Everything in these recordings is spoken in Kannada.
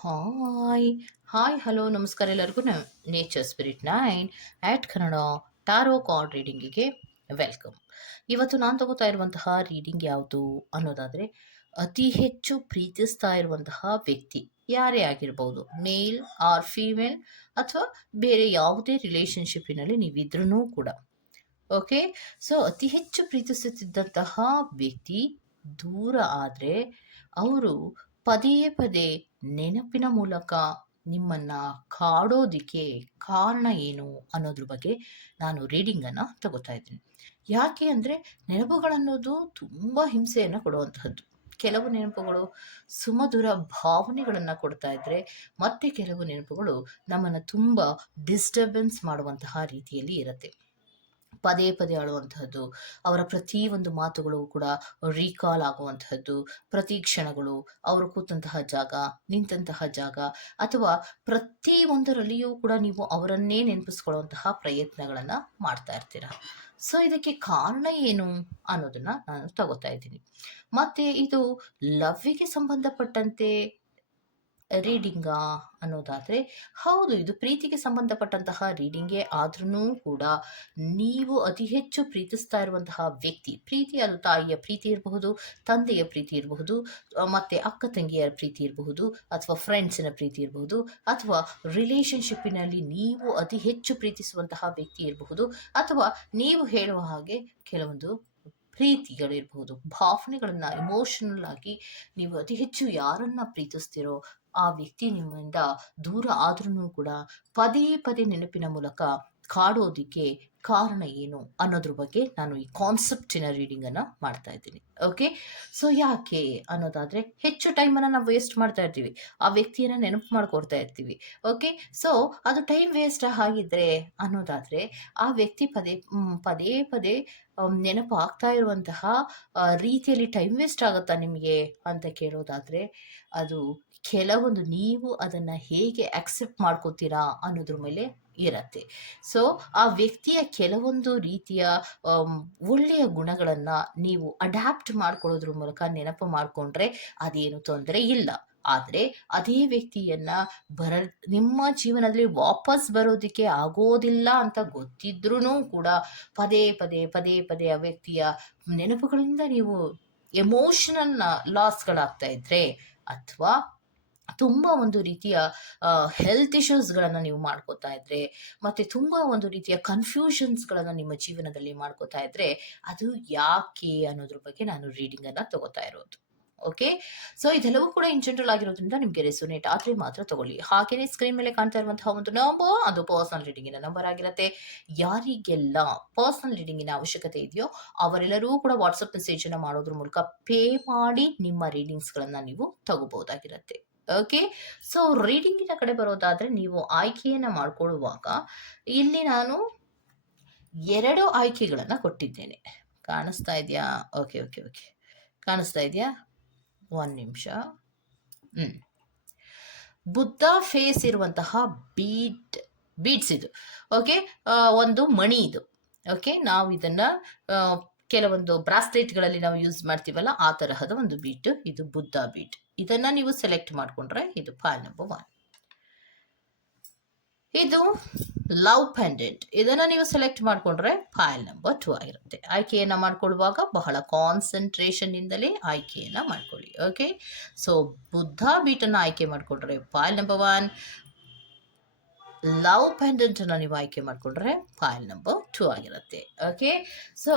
ಹಾಯ್ ಹಾಯ್ ಹಲೋ ನಮಸ್ಕಾರ ಎಲ್ಲರಿಗೂ. Nature spirit nine at Kannada tarot card ರೀಡಿಂಗಿಗೆ welcome ಇವತ್ತು ನಾನು ತಗೋತಾ ಇರುವಂತಹ ರೀಡಿಂಗ್ ಯಾವುದು ಅನ್ನೋದಾದರೆ, ಅತಿ ಹೆಚ್ಚು ಪ್ರೀತಿಸ್ತಾ ಇರುವಂತಹ ವ್ಯಕ್ತಿ ಯಾರೇ ಆಗಿರ್ಬೋದು ಮೇಲ್ ಆರ್ ಫೀಮೇಲ್ ಅಥವಾ ಬೇರೆ ಯಾವುದೇ ರಿಲೇಷನ್ಶಿಪ್ಪಿನಲ್ಲಿ ನೀವಿದ್ರೂ ಕೂಡ. ಓಕೆ ಸೊ ಅತಿ ಹೆಚ್ಚು ಪ್ರೀತಿಸುತ್ತಿದ್ದಂತಹ ವ್ಯಕ್ತಿ ದೂರ ಆದರೆ, ಅವರು ಪದೇ ಪದೇ ನೆನಪಿನ ಮೂಲಕ ನಿಮ್ಮನ್ನ ಕಾಡೋದಿಕ್ಕೆ ಕಾರಣ ಏನು ಅನ್ನೋದ್ರ ಬಗ್ಗೆ ನಾನು ರೀಡಿಂಗನ್ನು ತಗೋತಾ ಇದ್ದೀನಿ. ಯಾಕೆ ಅಂದರೆ ನೆನಪುಗಳನ್ನೋದು ತುಂಬ ಹಿಂಸೆಯನ್ನು ಕೊಡುವಂತಹದ್ದು. ಕೆಲವು ನೆನಪುಗಳು ಸುಮಧುರ ಭಾವನೆಗಳನ್ನು ಕೊಡ್ತಾ ಇದ್ರೆ ಮತ್ತೆ ಕೆಲವು ನೆನಪುಗಳು ನಮ್ಮನ್ನು ತುಂಬ ಡಿಸ್ಟರ್ಬೆನ್ಸ್ ಮಾಡುವಂತಹ ರೀತಿಯಲ್ಲಿ ಇರುತ್ತೆ. ಪದೇ ಪದೇ ಆಡುವಂತಹದ್ದು, ಅವರ ಪ್ರತಿ ಒಂದು ಮಾತುಗಳು ಕೂಡ ರೀಕಾಲ್ ಆಗುವಂತಹದ್ದು, ಪ್ರತಿ ಕ್ಷಣಗಳು ಅವರು ಕೂತಂತಹ ಜಾಗ ನಿಂತಹ ಜಾಗ, ಅಥವಾ ಪ್ರತಿ ಒಂದರಲ್ಲಿಯೂ ಕೂಡ ನೀವು ಅವರನ್ನೇ ನೆನಪಿಸ್ಕೊಳ್ಳುವಂತಹ ಪ್ರಯತ್ನಗಳನ್ನು ಮಾಡ್ತಾ ಇರ್ತೀರ. ಸೊ ಇದಕ್ಕೆ ಕಾರಣ ಏನು ಅನ್ನೋದನ್ನ ನಾನು ತಗೋತಾ ಇದ್ದೀನಿ. ಮತ್ತೆ ಇದು ಲವ್ಗೆ ಸಂಬಂಧಪಟ್ಟಂತೆ ರೀಡಿಂಗಾ ಅನ್ನೋದಾದರೆ, ಹೌದು, ಇದು ಪ್ರೀತಿಗೆ ಸಂಬಂಧಪಟ್ಟಂತಹ ರೀಡಿಂಗೇ ಆದ್ರೂ ಕೂಡ ನೀವು ಅತಿ ಹೆಚ್ಚು ಪ್ರೀತಿಸ್ತಾ ಇರುವಂತಹ ವ್ಯಕ್ತಿ, ಪ್ರೀತಿ ಅದು ತಾಯಿಯ ಪ್ರೀತಿ ಇರಬಹುದು, ತಂದೆಯ ಪ್ರೀತಿ ಇರಬಹುದು ಮತ್ತೆ ಅಕ್ಕ ತಂಗಿಯರ ಪ್ರೀತಿ ಇರಬಹುದು, ಅಥವಾ ಫ್ರೆಂಡ್ಸಿನ ಪ್ರೀತಿ ಇರಬಹುದು, ಅಥವಾ ರಿಲೇಷನ್ಶಿಪ್ಪಿನಲ್ಲಿ ನೀವು ಅತಿ ಹೆಚ್ಚು ಪ್ರೀತಿಸುವಂತಹ ವ್ಯಕ್ತಿ ಇರಬಹುದು, ಅಥವಾ ನೀವು ಹೇಳುವ ಹಾಗೆ ಕೆಲವೊಂದು ಪ್ರೀತಿಗಳಿರಬಹುದು, ಭಾವನೆಗಳನ್ನು ಇಮೋಷನಲ್ ಆಗಿ ನೀವು ಅತಿ ಹೆಚ್ಚು ಯಾರನ್ನ ಪ್ರೀತಿಸ್ತಿರೋ ಆ ವ್ಯಕ್ತಿ ನಿಮ್ಮಿಂದ ದೂರ ಆದ್ರೂ ಕೂಡ ಪದೇ ಪದೇ ನೆನಪಿನ ಮೂಲಕ ಕಾಡೋದಿಕ್ಕೆ ಕಾರಣ ಏನು ಅನ್ನೋದ್ರ ಬಗ್ಗೆ ನಾನು ಈ ಕಾನ್ಸೆಪ್ಟಿನ ರೀಡಿಂಗನ್ನು ಮಾಡ್ತಾ ಇದ್ದೀನಿ. ಓಕೆ ಸೊ ಯಾಕೆ ಅನ್ನೋದಾದರೆ ಹೆಚ್ಚು ಟೈಮನ್ನು ನಾವು ವೇಸ್ಟ್ ಮಾಡ್ತಾ ಇರ್ತೀವಿ. ಆ ವ್ಯಕ್ತಿಯನ್ನು ನೆನಪು ಮಾಡ್ಕೊಡ್ತಾ ಇರ್ತೀವಿ. ಓಕೆ ಸೊ ಅದು ಟೈಮ್ ವೇಸ್ಟ್ ಆಗಿದ್ರೆ ಅನ್ನೋದಾದರೆ ಆ ವ್ಯಕ್ತಿ ಪದೇ ಪದೇ ಪದೇ ನೆನಪು ಆಗ್ತಾ ಇರುವಂತಹ ರೀತಿಯಲ್ಲಿ ಟೈಮ್ ವೇಸ್ಟ್ ಆಗುತ್ತಾ ನಿಮಗೆ ಅಂತ ಕೇಳೋದಾದರೆ ಅದು ಕೆಲವೊಂದು ನೀವು ಅದನ್ನು ಹೇಗೆ ಅಕ್ಸೆಪ್ಟ್ ಮಾಡ್ಕೋತೀರಾ ಅನ್ನೋದ್ರ ಮೇಲೆ ಇರತ್ತೆ. ಸೊ ಆ ವ್ಯಕ್ತಿಯ ಕೆಲವೊಂದು ರೀತಿಯ ಒಳ್ಳೆಯ ಗುಣಗಳನ್ನು ನೀವು ಅಡ್ಯಾಪ್ಟ್ ಮಾಡ್ಕೊಳ್ಳೋದ್ರ ಮೂಲಕ ನೆನಪು ಮಾಡಿಕೊಂಡ್ರೆ ಅದೇನು ತೊಂದರೆ ಇಲ್ಲ. ಆದರೆ ಅದೇ ವ್ಯಕ್ತಿಯನ್ನ ಬರ, ನಿಮ್ಮ ಜೀವನದಲ್ಲಿ ವಾಪಸ್ ಬರೋದಕ್ಕೆ ಆಗೋದಿಲ್ಲ ಅಂತ ಗೊತ್ತಿದ್ರೂ ಕೂಡ ಪದೇ ಪದೇ ಪದೇ ಪದೇ ಆ ವ್ಯಕ್ತಿಯ ನೆನಪುಗಳಿಂದ ನೀವು ಎಮೋಷನಲ್ ಲಾಸ್ಗಳಾಗ್ತಾ ಇದ್ರೆ ಅಥವಾ ತುಂಬ ಒಂದು ರೀತಿಯ ಹೆಲ್ತ್ ಇಶ್ಯೂಸ್ಗಳನ್ನು ನೀವು ಮಾಡ್ಕೋತಾ ಇದ್ರೆ, ಮತ್ತೆ ತುಂಬ ಒಂದು ರೀತಿಯ ಕನ್ಫ್ಯೂಷನ್ಸ್ಗಳನ್ನು ನಿಮ್ಮ ಜೀವನದಲ್ಲಿ ಮಾಡ್ಕೋತಾ ಇದ್ರೆ, ಅದು ಯಾಕೆ ಅನ್ನೋದ್ರ ಬಗ್ಗೆ ನಾನು ರೀಡಿಂಗನ್ನು ತಗೋತಾ ಇರೋದು. ಓಕೆ ಸೊ ಇದೆಲ್ಲವೂ ಕೂಡ ಇನ್ ಜನರಲ್ ಆಗಿರೋದ್ರಿಂದ ನಿಮಗೆ ರೆಸೋನೇಟ್ ಆದರೆ ಮಾತ್ರ ತಗೊಳ್ಳಿ. ಹಾಗೆಯೇ ಸ್ಕ್ರೀನ್ ಮೇಲೆ ಕಾಣ್ತಾ ಇರುವಂತಹ ಒಂದು ನಂಬರ್ ಅದು ಪರ್ಸನಲ್ ರೀಡಿಂಗಿನ ನಂಬರ್ ಆಗಿರುತ್ತೆ. ಯಾರಿಗೆಲ್ಲ ಪರ್ಸನಲ್ ರೀಡಿಂಗಿನ ಅವಶ್ಯಕತೆ ಇದೆಯೋ, ಅವರೆಲ್ಲರೂ ಕೂಡ ವಾಟ್ಸಪ್ ಮೆಸೇಜನ್ನು ಮಾಡೋದ್ರ ಮೂಲಕ ಪೇ ಮಾಡಿ ನಿಮ್ಮ ರೀಡಿಂಗ್ಸ್ಗಳನ್ನು ನೀವು ತಗೋಬಹುದಾಗಿರುತ್ತೆ. ಓಕೆ ಸೊ ರೀಡಿಂಗಿನ ಕಡೆ ಬರೋದಾದರೆ ನೀವು ಆಯ್ಕೆಯನ್ನು ಮಾಡಿಕೊಳ್ಳುವಾಗ ಇಲ್ಲಿ ನಾನು ಎರಡು ಆಯ್ಕೆಗಳನ್ನು ಕೊಟ್ಟಿದ್ದೇನೆ. ಕಾಣಿಸ್ತಾ ಇದೆಯಾ? ಓಕೆ ಓಕೆ ಓಕೆ ಕಾಣಿಸ್ತಾ ಇದೆಯಾ? ಒಂದು ನಿಮಿಷ. ಹ್ಞೂ ಬುದ್ಧ ಫೇಸ್ ಇರುವಂತಹ ಬೀಟ್ ಬೀಟ್ಸ್ ಇದು. ಓಕೆ ಒಂದು ಮಣಿ ಇದು. ಓಕೆ ನಾವು ಇದನ್ನು ಕೆಲವೊಂದು ಬ್ರಾಸ್ಲೆಟ್ಗಳಲ್ಲಿ ನಾವು ಯೂಸ್ ಮಾಡ್ತೀವಲ್ಲ, ಆ ತರಹದ ಒಂದು ಬೀಟ್, ಇದು ಬುದ್ಧ ಬೀಟ್. ಇದನ್ನ ನೀವು ಸೆಲೆಕ್ಟ್ ಮಾಡಿಕೊಂಡ್ರೆ ಇದು ಫೈಲ್ ನಂಬರ್ ಒನ್ ಇದು ಲವ್ ಪೆಂಡೆಂಟ್. ಇದನ್ನ ನೀವು ಸೆಲೆಕ್ಟ್ ಮಾಡಿಕೊಂಡ್ರೆ ಫೈಲ್ ನಂಬರ್ ಟು ಆಗಿರುತ್ತೆ. ಆಯ್ಕೆಯನ್ನು ಮಾಡ್ಕೊಳ್ಳುವಾಗ ಬಹಳ ಕಾನ್ಸಂಟ್ರೇಷನ್ನಿಂದಲೇ ಆಯ್ಕೆಯನ್ನು ಮಾಡ್ಕೊಳ್ಳಿ ಓಕೆ ಸೊ ಬುದ್ಧ ಬೀಟನ್ನು ಆಯ್ಕೆ ಮಾಡಿಕೊಂಡ್ರೆ ಫೈಲ್ ನಂಬರ್ ಒನ್ ಲವ್ ಪೆಂಡೆಂಟನ್ನು ನೀವು ಆಯ್ಕೆ ಮಾಡಿಕೊಂಡ್ರೆ ಫೈಲ್ ನಂಬರ್ ಟು ಆಗಿರುತ್ತೆ ಓಕೆ ಸೊ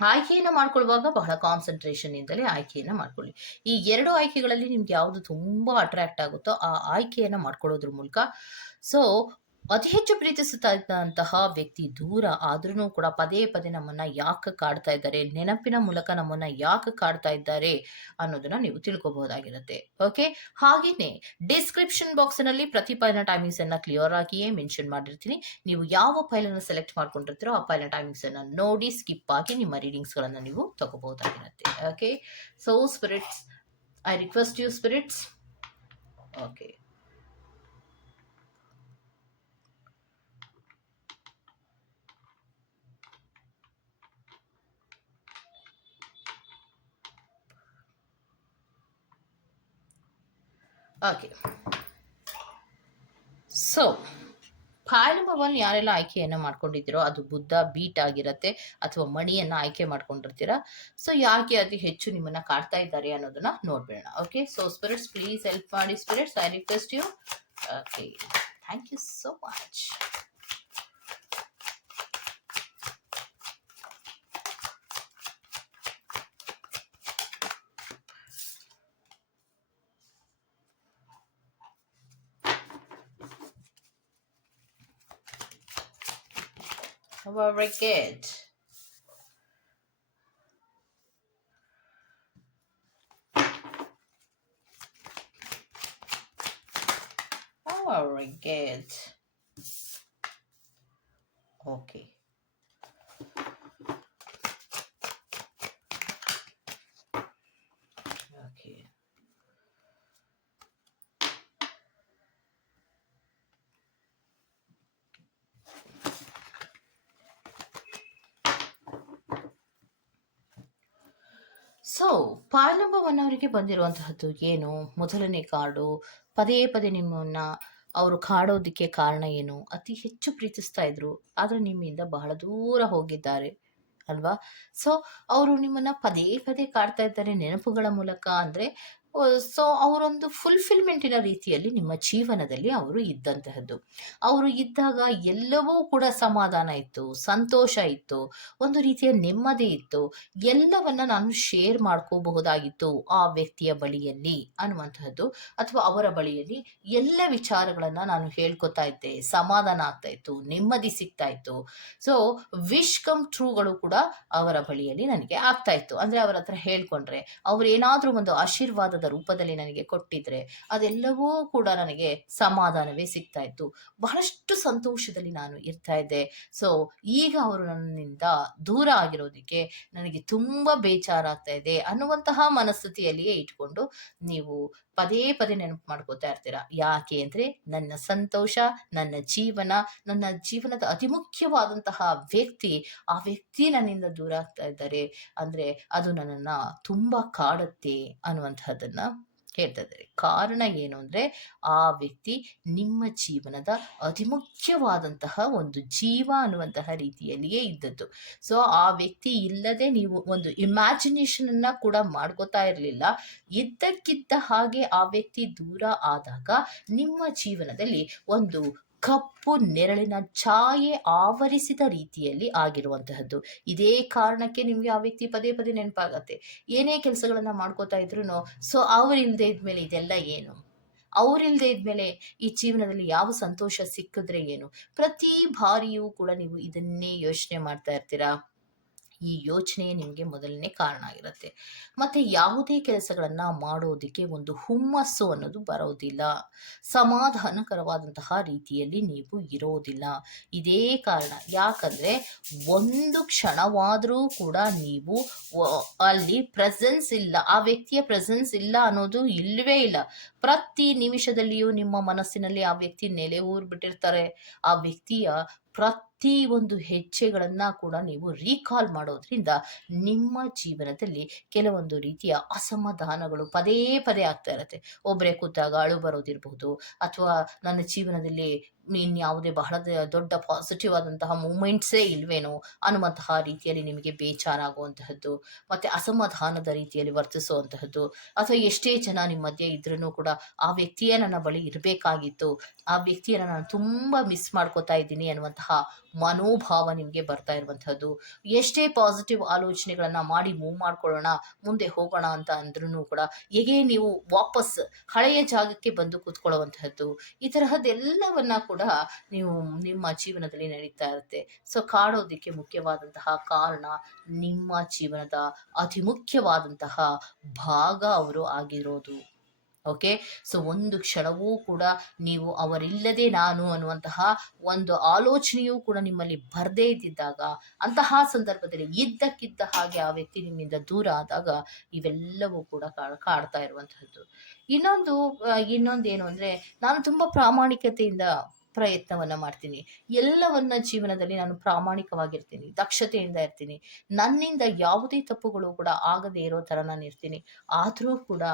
ಆಯ್ಕೆಯನ್ನು ಮಾಡ್ಕೊಳ್ಳುವಾಗ ಬಹಳ ಕಾನ್ಸಂಟ್ರೇಷನ್ ಇಂದಲೇ ಆಯ್ಕೆಯನ್ನು ಮಾಡ್ಕೊಳ್ಳಿ. ಈ ಎರಡು ಆಯ್ಕೆಗಳಲ್ಲಿ ನಿಮ್ಗೆ ಯಾವುದು ತುಂಬ ಅಟ್ರಾಕ್ಟ್ ಆಗುತ್ತೋ ಆ ಆಯ್ಕೆಯನ್ನು ಮಾಡ್ಕೊಳ್ಳೋದ್ರ ಮೂಲಕ. ಸೊ ಅತಿ ಹೆಚ್ಚು ಪ್ರೀತಿಸುತ್ತಾ ಇದ್ದಂತಹ ವ್ಯಕ್ತಿ ದೂರ ಆದ್ರೂ ಕೂಡ ಪದೇ ಪದೇ ನಮ್ಮನ್ನ ಯಾಕೆ ಕಾಡ್ತಾ ಇದ್ದಾರೆ, ನೆನಪಿನ ಮೂಲಕ ನಮ್ಮನ್ನ ಯಾಕೆ ಕಾಡ್ತಾ ಇದ್ದಾರೆ ಅನ್ನೋದನ್ನ ನೀವು ತಿಳ್ಕೊಬಹುದಾಗಿರುತ್ತೆ. ಓಕೆ ಹಾಗೆಯೇ ಡಿಸ್ಕ್ರಿಪ್ಷನ್ ಬಾಕ್ಸ್ನಲ್ಲಿ ಪ್ರತಿ ಫೈಲ್ನ ಟೈಮಿಂಗ್ಸ್ ಅನ್ನ ಕ್ಲಿಯರ್ ಆಗಿಯೇ ಮೆನ್ಷನ್ ಮಾಡಿರ್ತೀನಿ. ನೀವು ಯಾವ ಫೈಲ್ ಅನ್ನು ಸೆಲೆಕ್ಟ್ ಮಾಡ್ಕೊಂಡಿರ್ತೀರೋ ಆ ಫೈಲ್ನ ಟೈಮಿಂಗ್ಸ್ ಅನ್ನ ನೋಡಿ ಸ್ಕಿಪ್ ಆಗಿ ನಿಮ್ಮ ರೀಡಿಂಗ್ಸ್ ಗಳನ್ನ ನೀವು ತಗೋಬಹುದಾಗಿರುತ್ತೆ. Okay so spirits I request you spirits okay okay so one ಯಾರೆಲ್ಲ ಆಯ್ಕೆಯನ್ನು ಮಾಡ್ಕೊಂಡಿದ್ದೀರೋ, ಅದು ಬುದ್ಧ ಬೀಟ್ ಆಗಿರತ್ತೆ, ಅಥವಾ ಮಣಿಯನ್ನು ಆಯ್ಕೆ ಮಾಡ್ಕೊಂಡಿರ್ತೀರಾ? ಸೊ ಯಾಕೆ ಅತಿ ಹೆಚ್ಚು ನಿಮ್ಮನ್ನ ಕಾಡ್ತಾ ಇದ್ದಾರೆ ಅನ್ನೋದನ್ನ ನೋಡ್ಬೇಡ okay so spirits please help ಮಾಡಿ. Spirits I request you okay thank you so much Very good. Very good. Okay. Okay. So pile number one ಅವರಿಗೆ ಬಂದಿರುವಂತಹದ್ದು ಏನು? ಮೊದಲನೇ ಕಾರ್ಡು ಪದೇ ಪದೇ ನಿಮ್ಮನ್ನ ಅವರು ಕಾಡೋದಕ್ಕೆ ಕಾರಣ ಏನು? ಅತಿ ಹೆಚ್ಚು ಪ್ರೀತಿಸ್ತಾ ಇದ್ರು, ಆದರೆ ನಿಮ್ಮಿಂದ ಬಹಳ ದೂರ ಹೋಗಿದ್ದಾರೆ, ಅಲ್ವಾ? ಸೊ ಅವರು ನಿಮ್ಮನ್ನ ಪದೇ ಪದೇ ಕಾಡ್ತಾ ಇದ್ದಾರೆ ನೆನಪುಗಳ ಮೂಲಕ ಅಂದರೆ ಸೊ ಅವರೊಂದು ಫುಲ್ಫಿಲ್ಮೆಂಟಿನ ರೀತಿಯಲ್ಲಿ ನಿಮ್ಮ ಜೀವನದಲ್ಲಿ ಅವರು ಇದ್ದಂತಹದ್ದು. ಅವರು ಇದ್ದಾಗ ಎಲ್ಲವೂ ಕೂಡ ಸಮಾಧಾನ ಇತ್ತು, ಸಂತೋಷ ಇತ್ತು, ಒಂದು ರೀತಿಯ ನೆಮ್ಮದಿ ಇತ್ತು. ಎಲ್ಲವನ್ನ ನಾನು ಶೇರ್ ಮಾಡ್ಕೋಬಹುದಾಗಿತ್ತು ಆ ವ್ಯಕ್ತಿಯ ಬಳಿಯಲ್ಲಿ ಅನ್ನುವಂತಹದ್ದು ಅಥವಾ ಅವರ ಬಳಿಯಲ್ಲಿ ಎಲ್ಲ ವಿಚಾರಗಳನ್ನ ನಾನು ಹೇಳ್ಕೊತಾ ಇದ್ದೆ. ಸಮಾಧಾನ ಆಗ್ತಾ ಇತ್ತು, ನೆಮ್ಮದಿ ಸಿಗ್ತಾ ಇತ್ತು. ಸೊ ವಿಶ್ ಕಮ್ ಟ್ರೂಗಳು ಕೂಡ ಅವರ ಬಳಿಯಲ್ಲಿ ನನಗೆ ಆಗ್ತಾ ಇತ್ತು. ಅಂದ್ರೆ ಅವರ ಹತ್ರ ಹೇಳ್ಕೊಂಡ್ರೆ, ಅವ್ರು ಏನಾದ್ರೂ ಒಂದು ಆಶೀರ್ವಾದದ ರೂಪದಲ್ಲಿ ನನಗೆ ಕೊಟ್ಟಿದ್ರೆ ಅದೆಲ್ಲವೂ ಕೂಡ ನನಗೆ ಸಮಾಧಾನವೇ ಸಿಗ್ತಾ ಇತ್ತು. ಬಹಳಷ್ಟು ಸಂತೋಷದಲ್ಲಿ ನಾನು ಇರ್ತಾ ಇದ್ದೆ. ಸೊ ಈಗ ಅವರು ನನ್ನಿಂದ ದೂರ ಆಗಿರೋದಕ್ಕೆ ನನಗೆ ತುಂಬಾ ಬೇಜಾರಾಗ್ತಾ ಇದೆ ಅನ್ನುವಂತಹ ಮನಸ್ಥಿತಿಯಲ್ಲಿಯೇ ಇಟ್ಕೊಂಡು ನೀವು ಪದೇ ಪದೇ ನೆನಪು ಮಾಡ್ಕೋತಾ ಇರ್ತೀರಾ? ಯಾಕೆ ಅಂದ್ರೆ ನನ್ನ ಸಂತೋಷ, ನನ್ನ ಜೀವನ, ನನ್ನ ಜೀವನದ ಅತಿ ಮುಖ್ಯವಾದಂತಹ ವ್ಯಕ್ತಿ ಆ ವ್ಯಕ್ತಿ ನನ್ನಿಂದ ದೂರ ಆಗ್ತಾ ಇದ್ದಾರೆ. ಅಂದ್ರೆ ಅದು ನನ್ನನ್ನ ತುಂಬಾ ಕಾಡುತ್ತೆ ಅನ್ನುವಂತಹದ್ದನ್ನ. ಹೇಳ್ತಾ ಇದ್ದಾರೆ ಕಾರಣ ಏನು ಅಂದರೆ ಆ ವ್ಯಕ್ತಿ ನಿಮ್ಮ ಜೀವನದ ಅತಿ ಮುಖ್ಯವಾದಂತಹ ಒಂದು ಜೀವ ಅನ್ನುವಂತಹ ರೀತಿಯಲ್ಲಿಯೇ ಇದ್ದದ್ದು. ಸೊ ಆ ವ್ಯಕ್ತಿ ಇಲ್ಲದೆ ನೀವು ಒಂದು ಇಮ್ಯಾಜಿನೇಷನನ್ನು ಕೂಡ ಮಾಡ್ಕೋತಾ ಇರಲಿಲ್ಲ. ಇದ್ದಕ್ಕಿದ್ದ ಹಾಗೆ ಆ ವ್ಯಕ್ತಿ ದೂರ ಆದಾಗ ನಿಮ್ಮ ಜೀವನದಲ್ಲಿ ಒಂದು ಕಪ್ಪು ನೆರಳಿನ ಛಾಯೆ ಆವರಿಸಿದ ರೀತಿಯಲ್ಲಿ ಆಗಿರುವಂತಹದ್ದು. ಇದೇ ಕಾರಣಕ್ಕೆ ನಿಮ್ಗೆ ಆ ವ್ಯಕ್ತಿ ಪದೇ ಪದೇ ನೆನಪಾಗತ್ತೆ. ಏನೇ ಕೆಲಸಗಳನ್ನ ಮಾಡ್ಕೋತಾ ಇದ್ರು ಸೊ, ಅವ್ರಿಲ್ದೇ ಇದ್ಮೇಲೆ ಇದೆಲ್ಲ ಏನು? ಅವರಿಲ್ಲದೆ ಇದ್ಮೇಲೆ ಈ ಜೀವನದಲ್ಲಿ ಯಾವ ಸಂತೋಷ ಸಿಕ್ಕಿದ್ರೆ ಏನು? ಪ್ರತಿ ಬಾರಿಯೂ ಕೂಡ ನೀವು ಇದನ್ನೇ ಯೋಚನೆ ಮಾಡ್ತಾ ಇರ್ತೀರಾ? ಈ ಯೋಚನೆ ನಿಮಗೆ ಮೊದಲನೇ ಕಾರಣ ಆಗಿರುತ್ತೆ. ಮತ್ತೆ ಯಾವುದೇ ಕೆಲಸಗಳನ್ನ ಮಾಡೋದಕ್ಕೆ ಒಂದು ಹುಮ್ಮಸ್ಸು ಅನ್ನೋದು ಬರೋದಿಲ್ಲ. ಸಮಾಧಾನಕರವಾದಂತಹ ರೀತಿಯಲ್ಲಿ ನೀವು ಇರೋದಿಲ್ಲ. ಇದೇ ಕಾರಣ. ಯಾಕಂದ್ರೆ ಒಂದು ಕ್ಷಣವಾದರೂ ಕೂಡ ನೀವು ಅಲ್ಲಿ ಪ್ರೆಸೆನ್ಸ್ ಇಲ್ಲ. ಆ ವ್ಯಕ್ತಿಯ ಪ್ರೆಸೆನ್ಸ್ ಇಲ್ಲ ಅನ್ನೋದು ಇಲ್ಲವೇ ಇಲ್ಲ. ಪ್ರತಿ ನಿಮಿಷದಲ್ಲಿಯೂ ನಿಮ್ಮ ಮನಸ್ಸಿನಲ್ಲಿ ಆ ವ್ಯಕ್ತಿ ನೆಲೆ ಊರ್ಬಿಟ್ಟಿರ್ತಾರೆ. ಆ ವ್ಯಕ್ತಿಯ ಪ್ರತಿ ಒಂದು ಹೆಜ್ಜೆಗಳನ್ನ ಕೂಡ ನೀವು ರೀಕಾಲ್ ಮಾಡೋದ್ರಿಂದ ನಿಮ್ಮ ಜೀವನದಲ್ಲಿ ಕೆಲವೊಂದು ರೀತಿಯ ಅಸಮಾಧಾನಗಳು ಪದೇ ಪದೇ ಆಗ್ತಾ ಇರತ್ತೆ. ಒಬ್ಬರೇ ಕೂತಾಗ ಅಳು ಬರೋದಿರಬಹುದು ಅಥವಾ ನನ್ನ ಜೀವನದಲ್ಲಿ ಇನ್ಯಾವುದೇ ಬಹಳ ದೊಡ್ಡ ಪಾಸಿಟಿವ್ ಆದಂತಹ ಮೂಮೆಂಟ್ಸೇ ಇಲ್ವೇನೋ ಅನ್ನುವಂತಹ ರೀತಿಯಲ್ಲಿ ನಿಮಗೆ ಬೇಜಾರಾಗುವಂತಹದ್ದು, ಮತ್ತೆ ಅಸಮಾಧಾನದ ರೀತಿಯಲ್ಲಿ ವರ್ತಿಸುವಂತಹದ್ದು, ಅಥವಾ ಎಷ್ಟೇ ಜನ ನಿಮ್ಮ ಮಧ್ಯೆ ಇದ್ರೂ ಕೂಡ ಆ ವ್ಯಕ್ತಿಯೇ ನನ್ನ ಬಳಿ ಇರಬೇಕಾಗಿತ್ತು, ಆ ವ್ಯಕ್ತಿಯನ್ನು ನಾನು ತುಂಬಾ ಮಿಸ್ ಮಾಡ್ಕೋತಾ ಇದ್ದೀನಿ ಅನ್ನುವಂತಹ ಮನೋಭಾವ ನಿಮಗೆ ಬರ್ತಾ ಇರುವಂತಹದ್ದು. ಎಷ್ಟೇ ಪಾಸಿಟಿವ್ ಆಲೋಚನೆಗಳನ್ನ ಮಾಡಿ ಮೂವ್ ಮಾಡ್ಕೊಳ್ಳೋಣ, ಮುಂದೆ ಹೋಗೋಣ ಅಂತ ಅಂದ್ರೂ ಕೂಡ ಹೇಗೆ ನೀವು ವಾಪಸ್ ಹಳೆಯ ಜಾಗಕ್ಕೆ ಬಂದು ಕೂತ್ಕೊಳ್ಳುವಂತಹದ್ದು, ಈ ತರಹದ್ದೆಲ್ಲವನ್ನ ಕೂಡ ನೀವು ನಿಮ್ಮ ಜೀವನದಲ್ಲಿ ನಡೀತಾ ಇರುತ್ತೆ. ಸೊ ಕಾಡೋದಕ್ಕೆ ಮುಖ್ಯವಾದಂತಹ ಕಾರಣ ನಿಮ್ಮ ಜೀವನದ ಅತಿ ಮುಖ್ಯವಾದಂತಹ ಭಾಗ ಅವರು ಆಗಿರೋದು. ಓಕೆ ಸೊ ಒಂದು ಕ್ಷಣವೂ ಕೂಡ ನೀವು ಅವರಿಲ್ಲದೆ ನಾನು ಅನ್ನುವಂತಹ ಒಂದು ಆಲೋಚನೆಯೂ ಕೂಡ ನಿಮ್ಮಲ್ಲಿ ಬರದೇ ಇದ್ದಿದ್ದಾಗ, ಅಂತಹ ಸಂದರ್ಭದಲ್ಲಿ ಇದ್ದಕ್ಕಿದ್ದ ಹಾಗೆ ಆ ವ್ಯಕ್ತಿ ನಿಮ್ಮಿಂದ ದೂರ ಆದಾಗ ಇವೆಲ್ಲವೂ ಕೂಡ ಕಾಡ್ತಾ ಇರುವಂತಹದ್ದು. ಇನ್ನೊಂದು ಇನ್ನೊಂದೇನು ಅಂದ್ರೆ, ನಾನು ತುಂಬಾ ಪ್ರಾಮಾಣಿಕತೆಯಿಂದ ಪ್ರಯತ್ನವನ್ನ ಮಾಡ್ತೀನಿ. ಎಲ್ಲವನ್ನ ಜೀವನದಲ್ಲಿ ನಾನು ಪ್ರಾಮಾಣಿಕವಾಗಿರ್ತೀನಿ, ದಕ್ಷತೆಯಿಂದ ಇರ್ತೀನಿ. ನನ್ನಿಂದ ಯಾವುದೇ ತಪ್ಪುಗಳು ಕೂಡ ಆಗದೇ ಇರೋ ಥರ ನಾನು ಇರ್ತೀನಿ. ಆದರೂ ಕೂಡ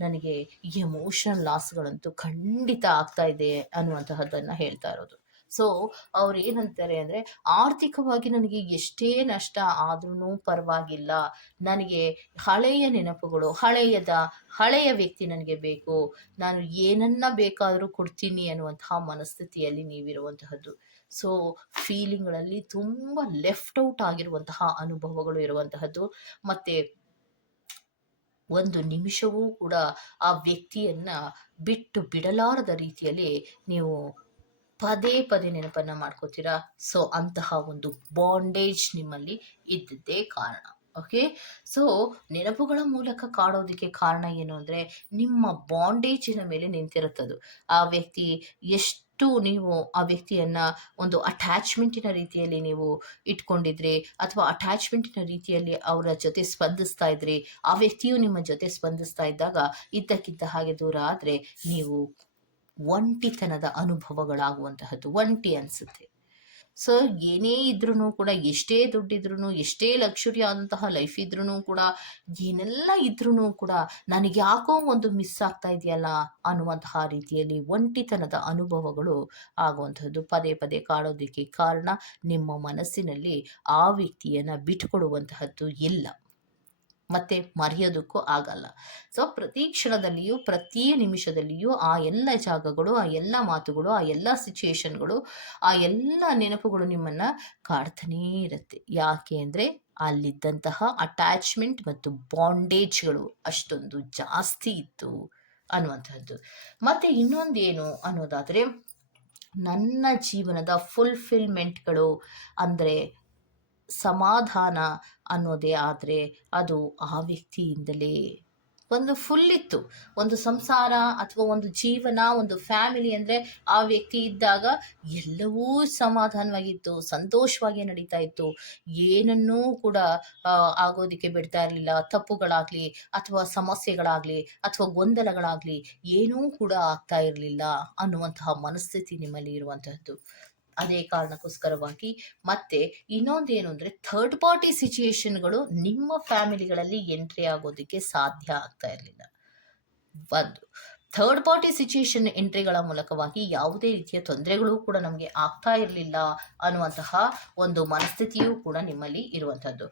ನನಗೆ ಎಮೋಷನಲ್ ಲಾಸ್ಗಳಂತೂ ಖಂಡಿತ ಆಗ್ತಾ ಇದೆ ಅನ್ನುವಂತಹದ್ದನ್ನು ಹೇಳ್ತಾ ಇರೋದು. ಸೊ ಅವ್ರು ಏನಂತಾರೆ ಅಂದರೆ, ಆರ್ಥಿಕವಾಗಿ ನನಗೆ ಎಷ್ಟೇ ನಷ್ಟ ಆದ್ರೂ ಪರವಾಗಿಲ್ಲ. ನನಗೆ ಹಳೆಯ ನೆನಪುಗಳು, ಹಳೆಯದ, ಹಳೆಯ ವ್ಯಕ್ತಿ ನನಗೆ ಬೇಕು. ನಾನು ಏನನ್ನ ಬೇಕಾದರೂ ಕೊಡ್ತೀನಿ ಅನ್ನುವಂತಹ ಮನಸ್ಥಿತಿಯಲ್ಲಿ ನೀವಿರುವಂತಹದ್ದು. ಸೊ ಫೀಲಿಂಗ್ಗಳಲ್ಲಿ ತುಂಬ ಲೆಫ್ಟ್ ಔಟ್ ಆಗಿರುವಂತಹ ಅನುಭವಗಳು ಇರುವಂತಹದ್ದು. ಮತ್ತೆ ಒಂದು ನಿಮಿಷವೂ ಕೂಡ ಆ ವ್ಯಕ್ತಿಯನ್ನ ಬಿಟ್ಟು ಬಿಡಲಾರದ ರೀತಿಯಲ್ಲಿ ನೀವು ಪದೇ ಪದೇ ನೆನಪನ್ನ ಮಾಡ್ಕೋತೀರಾ? ಸೊ ಅಂತಹ ಒಂದು ಬಾಂಡೇಜ್ ನಿಮ್ಮಲ್ಲಿ ಇದ್ದದ್ದೇ ಕಾರಣ ಓಕೆ ಸೊ ನೆನಪುಗಳ ಮೂಲಕ ಕಾಡೋದಕ್ಕೆ ಕಾರಣ ಏನು ಅಂದರೆ, ನಿಮ್ಮ ಬಾಂಡೇಜಿನ ಮೇಲೆ ನಿಂತಿರುತ್ತದು. ಆ ವ್ಯಕ್ತಿ ಎಷ್ಟು ನೀವು ಆ ವ್ಯಕ್ತಿಯನ್ನ ಒಂದು ಅಟ್ಯಾಚ್ಮೆಂಟಿನ ರೀತಿಯಲ್ಲಿ ನೀವು ಇಟ್ಕೊಂಡಿದ್ರಿ, ಅಥವಾ ಅಟ್ಯಾಚ್ಮೆಂಟಿನ ರೀತಿಯಲ್ಲಿ ಅವರ ಜೊತೆ ಸ್ಪಂದಿಸ್ತಾ ಇದ್ರಿ, ಆ ವ್ಯಕ್ತಿಯು ನಿಮ್ಮ ಜೊತೆ ಸ್ಪಂದಿಸ್ತಾ ಇದ್ದಾಗ, ಇದ್ದಕ್ಕಿದ್ದ ಹಾಗೆ ದೂರ ಆದರೆ, ನೀವು ಒಂಟಿತನದ ಅನುಭವಗಳಾಗುವಂತಹದ್ದು. ಒಂಟಿ ಅನಿಸುತ್ತೆ. ಸೊ ಏನೇ ಇದ್ರೂ ಕೂಡ, ಎಷ್ಟೇ ದುಡ್ಡಿದ್ರೂ ಎಷ್ಟೇ ಲಕ್ಷುರಿ ಆದಂತಹ ಲೈಫ್ ಇದ್ರೂ ಕೂಡ, ಏನೆಲ್ಲ ಇದ್ರೂ ಕೂಡ ನನಗೆ ಯಾಕೋ ಒಂದು ಮಿಸ್ ಆಗ್ತಾ ಇದೆಯಲ್ಲ ಅನ್ನುವಂತಹ ರೀತಿಯಲ್ಲಿ ಒಂಟಿತನದ ಅನುಭವಗಳು ಆಗುವಂತಹದ್ದು. ಪದೇ ಪದೇ ಕಾಡೋದಕ್ಕೆ ಕಾರಣ ನಿಮ್ಮ ಮನಸ್ಸಿನಲ್ಲಿ ಆ ವ್ಯಕ್ತಿಯನ್ನು ಬಿಟ್ಕೊಡುವಂತಹದ್ದು ಇಲ್ಲ. ಮತ್ತೆ ಮರೆಯೋದಕ್ಕೂ ಆಗಲ್ಲ. ಸೊ ಪ್ರತಿ ಕ್ಷಣದಲ್ಲಿಯೂ, ಪ್ರತಿ ನಿಮಿಷದಲ್ಲಿಯೂ ಆ ಎಲ್ಲ ಜಾಗಗಳು, ಆ ಎಲ್ಲ ಮಾತುಗಳು, ಆ ಎಲ್ಲ ಸಿಚುಯೇಷನ್ಗಳು ಆ ಎಲ್ಲ ನೆನಪುಗಳು ನಿಮ್ಮನ್ನು ಕಾಡ್ತಾನೇ ಇರುತ್ತೆ. ಯಾಕೆ ಅಂದರೆ, ಅಲ್ಲಿದ್ದಂತಹ ಅಟ್ಯಾಚ್ಮೆಂಟ್ ಮತ್ತು ಬಾಂಡೇಜ್ಗಳು ಅಷ್ಟೊಂದು ಜಾಸ್ತಿ ಇತ್ತು ಅನ್ನುವಂಥದ್ದು. ಮತ್ತು ಇನ್ನೊಂದೇನು ಅನ್ನೋದಾದರೆ, ನನ್ನ ಜೀವನದ ಫುಲ್ಫಿಲ್ಮೆಂಟ್ಗಳು ಅಂದರೆ ಸಮಾಧಾನ ಅನ್ನೋದೇ ಆದರೆ ಅದು ಆ ವ್ಯಕ್ತಿಯಿಂದಲೇ. ಒಂದು ಫುಲ್ ಇತ್ತು. ಒಂದು ಸಂಸಾರ ಅಥವಾ ಒಂದು ಜೀವನ, ಒಂದು ಫ್ಯಾಮಿಲಿ ಅಂದರೆ ಆ ವ್ಯಕ್ತಿ ಇದ್ದಾಗ ಎಲ್ಲವೂ ಸಮಾಧಾನವಾಗಿತ್ತು, ಸಂತೋಷವಾಗಿ ನಡೀತಾ ಇತ್ತು. ಏನನ್ನೂ ಕೂಡ ಆಗೋದಕ್ಕೆ ಬಿಡ್ತಾ ಇರಲಿಲ್ಲ. ತಪ್ಪುಗಳಾಗಲಿ ಅಥವಾ ಸಮಸ್ಯೆಗಳಾಗಲಿ ಅಥವಾ ಗೊಂದಲಗಳಾಗಲಿ ಏನೂ ಕೂಡ ಆಗ್ತಾ ಇರಲಿಲ್ಲ ಅನ್ನುವಂತಹ ಮನಸ್ಥಿತಿ ನಿಮ್ಮಲ್ಲಿ ಇರುವಂತಹದ್ದು. ಅದೇ ಕಾರಣಕ್ಕೋಸ್ಕರವಾಗಿ ಮತ್ತೆ ಇನ್ನೊಂದೇನು ಅಂದರೆ ಥರ್ಡ್ ಪಾರ್ಟಿ ಸಿಚುಯೇಷನ್ಗಳು ನಿಮ್ಮ ಫ್ಯಾಮಿಲಿಗಳಲ್ಲಿ ಎಂಟ್ರಿ ಆಗೋದಕ್ಕೆ ಸಾಧ್ಯ ಆಗ್ತಾ ಇರಲಿಲ್ಲ. ಒಂದು ಥರ್ಡ್ ಪಾರ್ಟಿ ಸಿಚುಯೇಷನ್ ಎಂಟ್ರಿಗಳ ಮೂಲಕವಾಗಿ ಯಾವುದೇ ರೀತಿಯ ತೊಂದರೆಗಳು ಕೂಡ ನಮಗೆ ಆಗ್ತಾ ಇರಲಿಲ್ಲ ಅನ್ನುವಂತಹ ಒಂದು ಮನಸ್ಥಿತಿಯೂ ಕೂಡ ನಿಮ್ಮಲ್ಲಿ ಇರುವಂಥದ್ದು.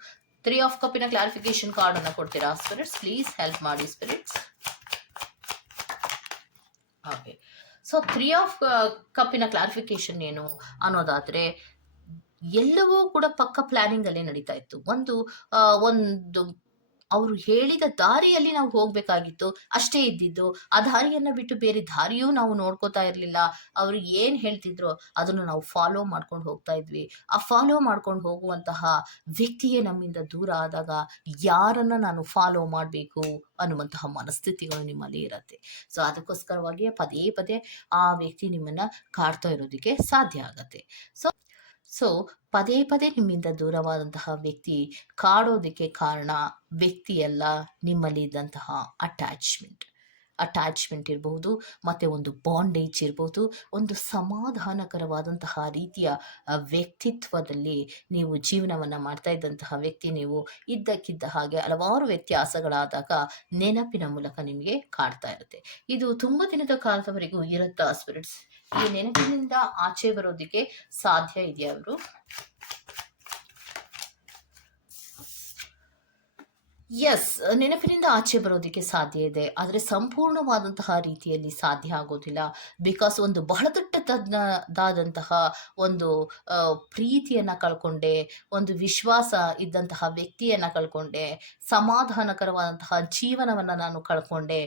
ತ್ರೀ ಆಫ್ ಕಪ್ಪಿನ ಕ್ಲಾರಿಫಿಕೇಶನ್ ಕಾರ್ಡ್ ಅನ್ನು ಕೊಡ್ತೀರಾ ಸ್ಪಿರಿಟ್ಸ್ ಪ್ಲೀಸ್ ಹೆಲ್ಪ್ ಮಾಡಿ ಸ್ಪಿರಿಟ್ಸ್ ಹಾಗೆ. ಸೊ ತ್ರೀ ಆಫ್ ಕಪ್ಪಿನ ಕ್ಲಾರಿಫಿಕೇಶನ್ ಏನು ಅನ್ನೋದಾದ್ರೆ, ಎಲ್ಲವೂ ಕೂಡ ಪಕ್ಕ ಪ್ಲಾನಿಂಗ್ ಅಲ್ಲಿ ನಡೀತಾ ಇತ್ತು. ಒಂದು ಒಂದು ಅವರು ಹೇಳಿದ ದಾರಿಯಲ್ಲಿ ನಾವು ಹೋಗ್ಬೇಕಾಗಿತ್ತು. ಅಷ್ಟೇ ಇದ್ದಿದ್ದು. ಆ ದಾರಿಯನ್ನ ಬಿಟ್ಟು ಬೇರೆ ದಾರಿಯೂ ನಾವು ನೋಡ್ಕೋತಾ ಇರ್ಲಿಲ್ಲ. ಅವರು ಏನು ಹೇಳ್ತಿದ್ರು ಅದನ್ನು ನಾವು ಫಾಲೋ ಮಾಡ್ಕೊಂಡು ಹೋಗ್ತಾ ಇದ್ವಿ. ಆ ಫಾಲೋ ಮಾಡ್ಕೊಂಡು ಹೋಗುವಂತಹ ವ್ಯಕ್ತಿಯೇ ನಮ್ಮಿಂದ ದೂರ ಆದಾಗ ಯಾರನ್ನ ನಾನು ಫಾಲೋ ಮಾಡಬೇಕು ಅನ್ನುವಂತಹ ಮನಸ್ಥಿತಿಗಳು ನಿಮ್ಮಲ್ಲಿ ಇರುತ್ತೆ. ಸೊ ಅದಕ್ಕೋಸ್ಕರವಾಗಿ ಪದೇ ಪದೇ ಆ ವ್ಯಕ್ತಿ ನಿಮ್ಮನ್ನ ಕಾಡ್ತಾ ಇರೋದಕ್ಕೆ ಸಾಧ್ಯ ಆಗತ್ತೆ. ಸೊ ಸೊ ಪದೇ ಪದೇ ನಿಮ್ಮಿಂದ ದೂರವಾದಂತಹ ವ್ಯಕ್ತಿ ಕಾಡೋದಕ್ಕೆ ಕಾರಣ ವ್ಯಕ್ತಿಯಲ್ಲ ನಿಮ್ಮಲ್ಲಿ ಇದ್ದಂತಹ ಅಟ್ಯಾಚ್ಮೆಂಟ್ ಅಟ್ಯಾಚ್ಮೆಂಟ್ ಇರಬಹುದು, ಮತ್ತು ಒಂದು ಬಾಂಡೇಜ್ ಇರ್ಬೋದು ಒಂದು ಸಮಾಧಾನಕರವಾದಂತಹ ರೀತಿಯ ವ್ಯಕ್ತಿತ್ವದಲ್ಲಿ ನೀವು ಜೀವನವನ್ನು ಮಾಡ್ತಾ ಇದ್ದಂತಹ ವ್ಯಕ್ತಿ ನೀವು ಇದ್ದಕ್ಕಿದ್ದ ಹಾಗೆ ಹಲವಾರು ವ್ಯತ್ಯಾಸಗಳಾದಾಗ ನೆನಪಿನ ಮೂಲಕ ನಿಮಗೆ ಕಾಡ್ತಾ ಇರುತ್ತೆ. ಇದು ತುಂಬ ದಿನದ ಕಾಲದವರೆಗೂ ಇರುತ್ತಾ ಸ್ಪಿರಿಟ್ಸ್ ಈ ನೆನಪಿನಿಂದ ಆಚೆ ಬರೋದಕ್ಕೆ ಸಾಧ್ಯ ಇದೆಯಾ ಅವರು? ಎಸ್ ನೆನಪಿನಿಂದ ಆಚೆ ಬರೋದಕ್ಕೆ ಸಾಧ್ಯ ಇದೆ. ಆದರೆ ಸಂಪೂರ್ಣವಾದಂತಹ ರೀತಿಯಲ್ಲಿ ಸಾಧ್ಯ ಆಗೋದಿಲ್ಲ. ಬಿಕಾಸ್ ಒಂದು ಬಹಳ ದೊಡ್ಡ ತಜ್ಞದಾದಂತಹ ಒಂದು ಪ್ರೀತಿಯನ್ನು ಕಳ್ಕೊಂಡೆ, ಒಂದು ವಿಶ್ವಾಸ ಇದ್ದಂತಹ ವ್ಯಕ್ತಿಯನ್ನು ಕಳ್ಕೊಂಡೆ, ಸಮಾಧಾನಕರವಾದಂತಹ ಜೀವನವನ್ನು ನಾನು ಕಳ್ಕೊಂಡೆ,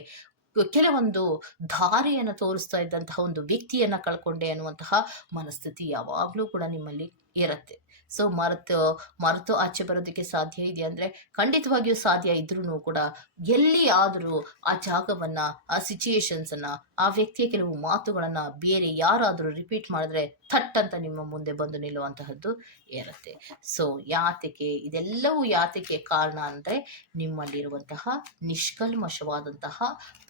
ಕೆಲವೊಂದು ಧಾರೆಯನ್ನು ತೋರಿಸ್ತಾ ಇದ್ದಂತಹ ಒಂದು ವ್ಯಕ್ತಿಯನ್ನು ಕಳ್ಕೊಂಡೆ ಅನ್ನುವಂತಹ ಮನಸ್ಥಿತಿ ಯಾವಾಗಲೂ ಕೂಡ ನಿಮ್ಮಲ್ಲಿ ಇರುತ್ತೆ. ಸೊ ಮರೆತು ಮರೆತು ಆಚೆ ಬರೋದಕ್ಕೆ ಸಾಧ್ಯ ಇದೆ ಅಂದರೆ ಖಂಡಿತವಾಗಿಯೂ ಸಾಧ್ಯ ಇದ್ರೂ ಕೂಡ ಎಲ್ಲಿ ಆದರೂ ಆ ಜಾಗವನ್ನು, ಆ ಸಿಚುಯೇಷನ್ಸನ್ನು ಆ ವ್ಯಕ್ತಿಯ ಕೆಲವು ಮಾತುಗಳನ್ನು ಬೇರೆ ಯಾರಾದರೂ ರಿಪೀಟ್ ಮಾಡಿದ್ರೆ ಥಟ್ ಅಂತ ನಿಮ್ಮ ಮುಂದೆ ಬಂದು ನಿಲ್ಲುವಂತಹದ್ದು ಇರುತ್ತೆ. ಸೊ ಯಾತಕ್ಕೆ, ಇದೆಲ್ಲವೂ ಯಾತಕ್ಕೆ ಕಾರಣ ಅಂದರೆ ನಿಮ್ಮಲ್ಲಿರುವಂತಹ ನಿಷ್ಕಲ್ಮಶವಾದಂತಹ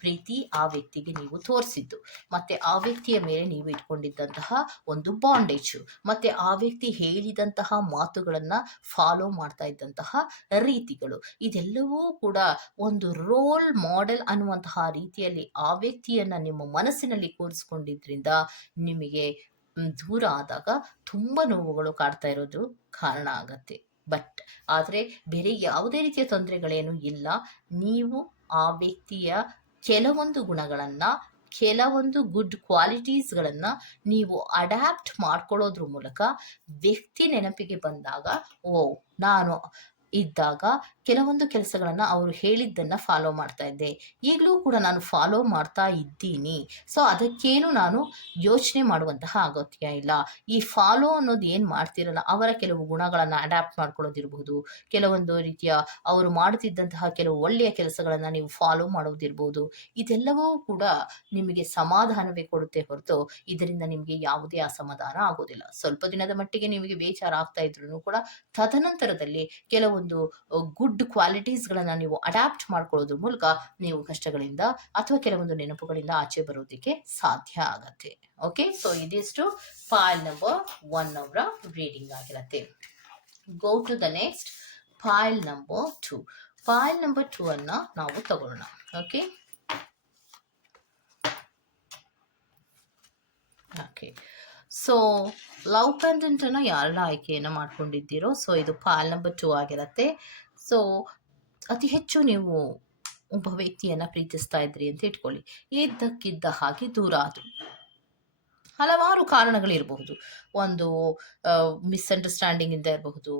ಪ್ರೀತಿ ಆ ವ್ಯಕ್ತಿಗೆ ನೀವು ತೋರಿಸಿದ್ದು. ಮತ್ತೆ ಆ ವ್ಯಕ್ತಿಯ ಮೇಲೆ ನೀವು ಇಟ್ಕೊಂಡಿದ್ದಂತಹ ಒಂದು ಬಾಂಡೇಜು ಮತ್ತೆ ಆ ವ್ಯಕ್ತಿ ಹೇಳಿದಂತಹ ಮಾತುಗಳನ್ನು ಫಾಲೋ ಮಾಡ್ತಾ ಇದ್ದಂತಹ ರೀತಿಗಳು. ಇದೆಲ್ಲವೂ ಕೂಡ ಒಂದು ರೋಲ್ ಮಾಡೆಲ್ ಅನ್ನುವಂತಹ ರೀತಿಯಲ್ಲಿ ಆ ವ್ಯಕ್ತಿಯನ್ನು ನಿಮ್ಮ ಮನಸ್ಸಿನಲ್ಲಿ ಕೂರಿಸ್ಕೊಂಡಿದ್ರಿಂದ ನಿಮಗೆ ದೂರ ಆದಾಗ ತುಂಬ ನೋವುಗಳು ಕಾಡ್ತಾ ಇರೋದು ಕಾರಣ ಆಗತ್ತೆ. ಬಟ್ ಆದರೆ ಬೇರೆ ಯಾವುದೇ ರೀತಿಯ ತೊಂದರೆಗಳೇನು ಇಲ್ಲ. ನೀವು ಆ ವ್ಯಕ್ತಿಯ ಕೆಲವೊಂದು ಗುಣಗಳನ್ನು ಕೆಲವೊಂದು ಗುಡ್ ಕ್ವಾಲಿಟೀಸ್ಗಳನ್ನು ನೀವು ಅಡ್ಯಾಪ್ಟ್ ಮಾಡ್ಕೊಳ್ಳೋದ್ರ ಮೂಲಕ ವ್ಯಕ್ತಿ ನೆನಪಿಗೆ ಬಂದಾಗ ಓ ನಾನು ಇದ್ದಾಗ ಕೆಲವೊಂದು ಕೆಲಸಗಳನ್ನು ಅವರು ಹೇಳಿದ್ದನ್ನು ಫಾಲೋ ಮಾಡ್ತಾ ಇದ್ದೆ. ಈಗಲೂ ಕೂಡ ನಾನು ಫಾಲೋ ಮಾಡ್ತಾ ಇದ್ದೀನಿ. ಸೊ ಅದಕ್ಕೇನು ನಾನು ಯೋಚನೆ ಮಾಡುವಂತಹ ಅಗತ್ಯ ಇಲ್ಲ. ಈ ಫಾಲೋ ಅನ್ನೋದು ಏನು ಮಾಡ್ತಿರಲ್ಲ, ಅವರ ಕೆಲವು ಗುಣಗಳನ್ನು ಅಡಾಪ್ಟ್ ಮಾಡ್ಕೊಳ್ಳೋದಿರ್ಬೋದು. ಕೆಲವೊಂದು ರೀತಿಯ ಅವರು ಮಾಡುತ್ತಿದ್ದಂತಹ ಕೆಲವು ಒಳ್ಳೆಯ ಕೆಲಸಗಳನ್ನು ನೀವು ಫಾಲೋ ಮಾಡೋದಿರ್ಬೋದು. ಇದೆಲ್ಲವೂ ಕೂಡ ನಿಮಗೆ ಸಮಾಧಾನವೇ ಕೊಡುತ್ತೆ ಹೊರತು ಇದರಿಂದ ನಿಮಗೆ ಯಾವುದೇ ಅಸಮಾಧಾನ ಆಗೋದಿಲ್ಲ. ಸ್ವಲ್ಪ ದಿನದ ಮಟ್ಟಿಗೆ ನಿಮಗೆ ಬೇಜಾರಾಗ್ತಾ ಇದ್ರು ಕೂಡ ತದನಂತರದಲ್ಲಿ ಕೆಲವೊಂದು ಗುಡ್ ಕ್ವಾಲಿಟೀಸ್ಗಳನ್ನು ನೀವು ಅಡಾಪ್ಟ್ ಮಾಡ್ಕೊಳ್ಳೋದ್ರ ಮೂಲಕ ನೀವು ಕಷ್ಟಗಳಿಂದ ಅಥವಾ ಕೆಲವೊಂದು ನೆನಪುಗಳಿಂದ ಆಚೆ ಬರೋದಕ್ಕೆ ಸಾಧ್ಯ ಆಗತ್ತೆ. ಓಕೆ ಸೊ ಇದಿಷ್ಟು ಫೈಲ್ ನಂಬರ್ ಒನ್ ಅವರ ರೀಡಿಂಗ್ ಆಗಿರತ್ತೆ. Go to the next pile number two pile number two ಅನ್ನ ನಾವು ತಗೊಳ್ಳೋಣ. Okay okay so love pendant ಅನ್ನ ಯಾರೆಲ್ಲ ಆಯ್ಕೆಯನ್ನು ಮಾಡ್ಕೊಂಡಿದ್ದೀರೋ ಸೊ ಇದು ಪಾಲ್ ನಂಬರ್ ಟೂ ಆಗಿರುತ್ತೆ. ಸೊ ಅತಿ ಹೆಚ್ಚು ನೀವು ಒಬ್ಬ ವ್ಯಕ್ತಿಯನ್ನ ಪ್ರೀತಿಸ್ತಾ ಇದ್ರಿ ಅಂತ ಇಟ್ಕೊಳ್ಳಿ. ಇದ್ದಕ್ಕಿದ್ದ ಹಾಗೆ ದೂರ ಆದರು. ಹಲವಾರು ಕಾರಣಗಳಿರಬಹುದು. ಒಂದು ಮಿಸ್ಅಂಡರ್ಸ್ಟ್ಯಾಂಡಿಂಗ್ ಇಂದ ಇರಬಹುದು.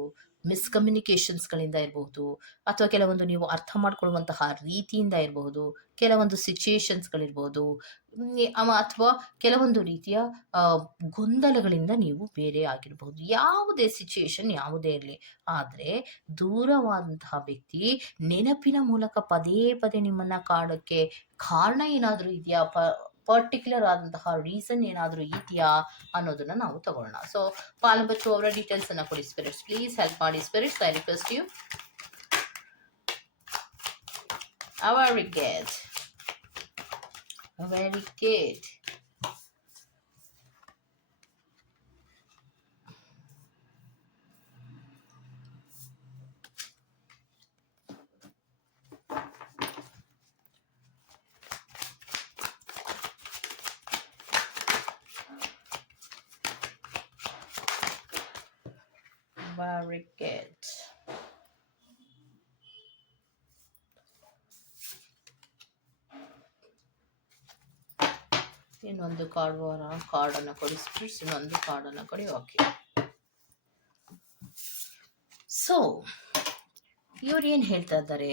ಮಿಸ್ಕಮ್ಯುನಿಕೇಷನ್ಸ್ಗಳಿಂದ ಇರಬಹುದು, ಅಥವಾ ಕೆಲವೊಂದು ನೀವು ಅರ್ಥ ಮಾಡ್ಕೊಳ್ಳುವಂತಹ ರೀತಿಯಿಂದ ಇರಬಹುದು, ಕೆಲವೊಂದು ಸಿಚುಯೇಷನ್ಸ್ಗಳಿರ್ಬೋದು ಅಥವಾ ಕೆಲವೊಂದು ರೀತಿಯ ಗೊಂದಲಗಳಿಂದ ನೀವು ಬೇರೆ ಆಗಿರಬಹುದು. ಯಾವುದೇ ಸಿಚುಯೇಷನ್ ಯಾವುದೇ ಇರಲಿ, ಆದರೆ ದೂರವಾದಂತಹ ವ್ಯಕ್ತಿ ನೆನಪಿನ ಮೂಲಕ ಪದೇ ಪದೇ ನಿಮ್ಮನ್ನ ಕಾಡೋಕ್ಕೆ ಕಾರಣ ಏನಾದರೂ ಇದೆಯಾ? ಪರ್ಟಿಕ್ಯುಲರ್ ಆದಂತಹ ರೀಸನ್ ಏನಾದರೂ ಇದೆಯಾ ಅನ್ನೋದನ್ನ ನಾವು ತಗೊಳ್ಳೋಣ. ಸೊ ಪಾಲಂಬಚ್ಚು ಅವರ ಡೀಟೇಲ್ಸ್ ಅನ್ನ ಕೊಡಿ ಸ್ಪಿರಿಟ್ಸ್ ಪ್ಲೀಸ್ ಹೆಲ್ಪ್ ಮಾಡಿ spirits I request you Very gate very good. Very good. ಇನ್ನೊಂದು ಕಾರ್ಡ್ ಕಾರ್ಡನ್ನು ಕೊಡಿ ಸ್ಪಿರಿಟ್ಸ್ ಇನ್ನೊಂದು ಕಾರ್ಡನ್ನು ಕೊಡಿ ಓಕೆ ಸೊ ಇವ್ರು ಏನು ಹೇಳ್ತಾ ಇದ್ದಾರೆ?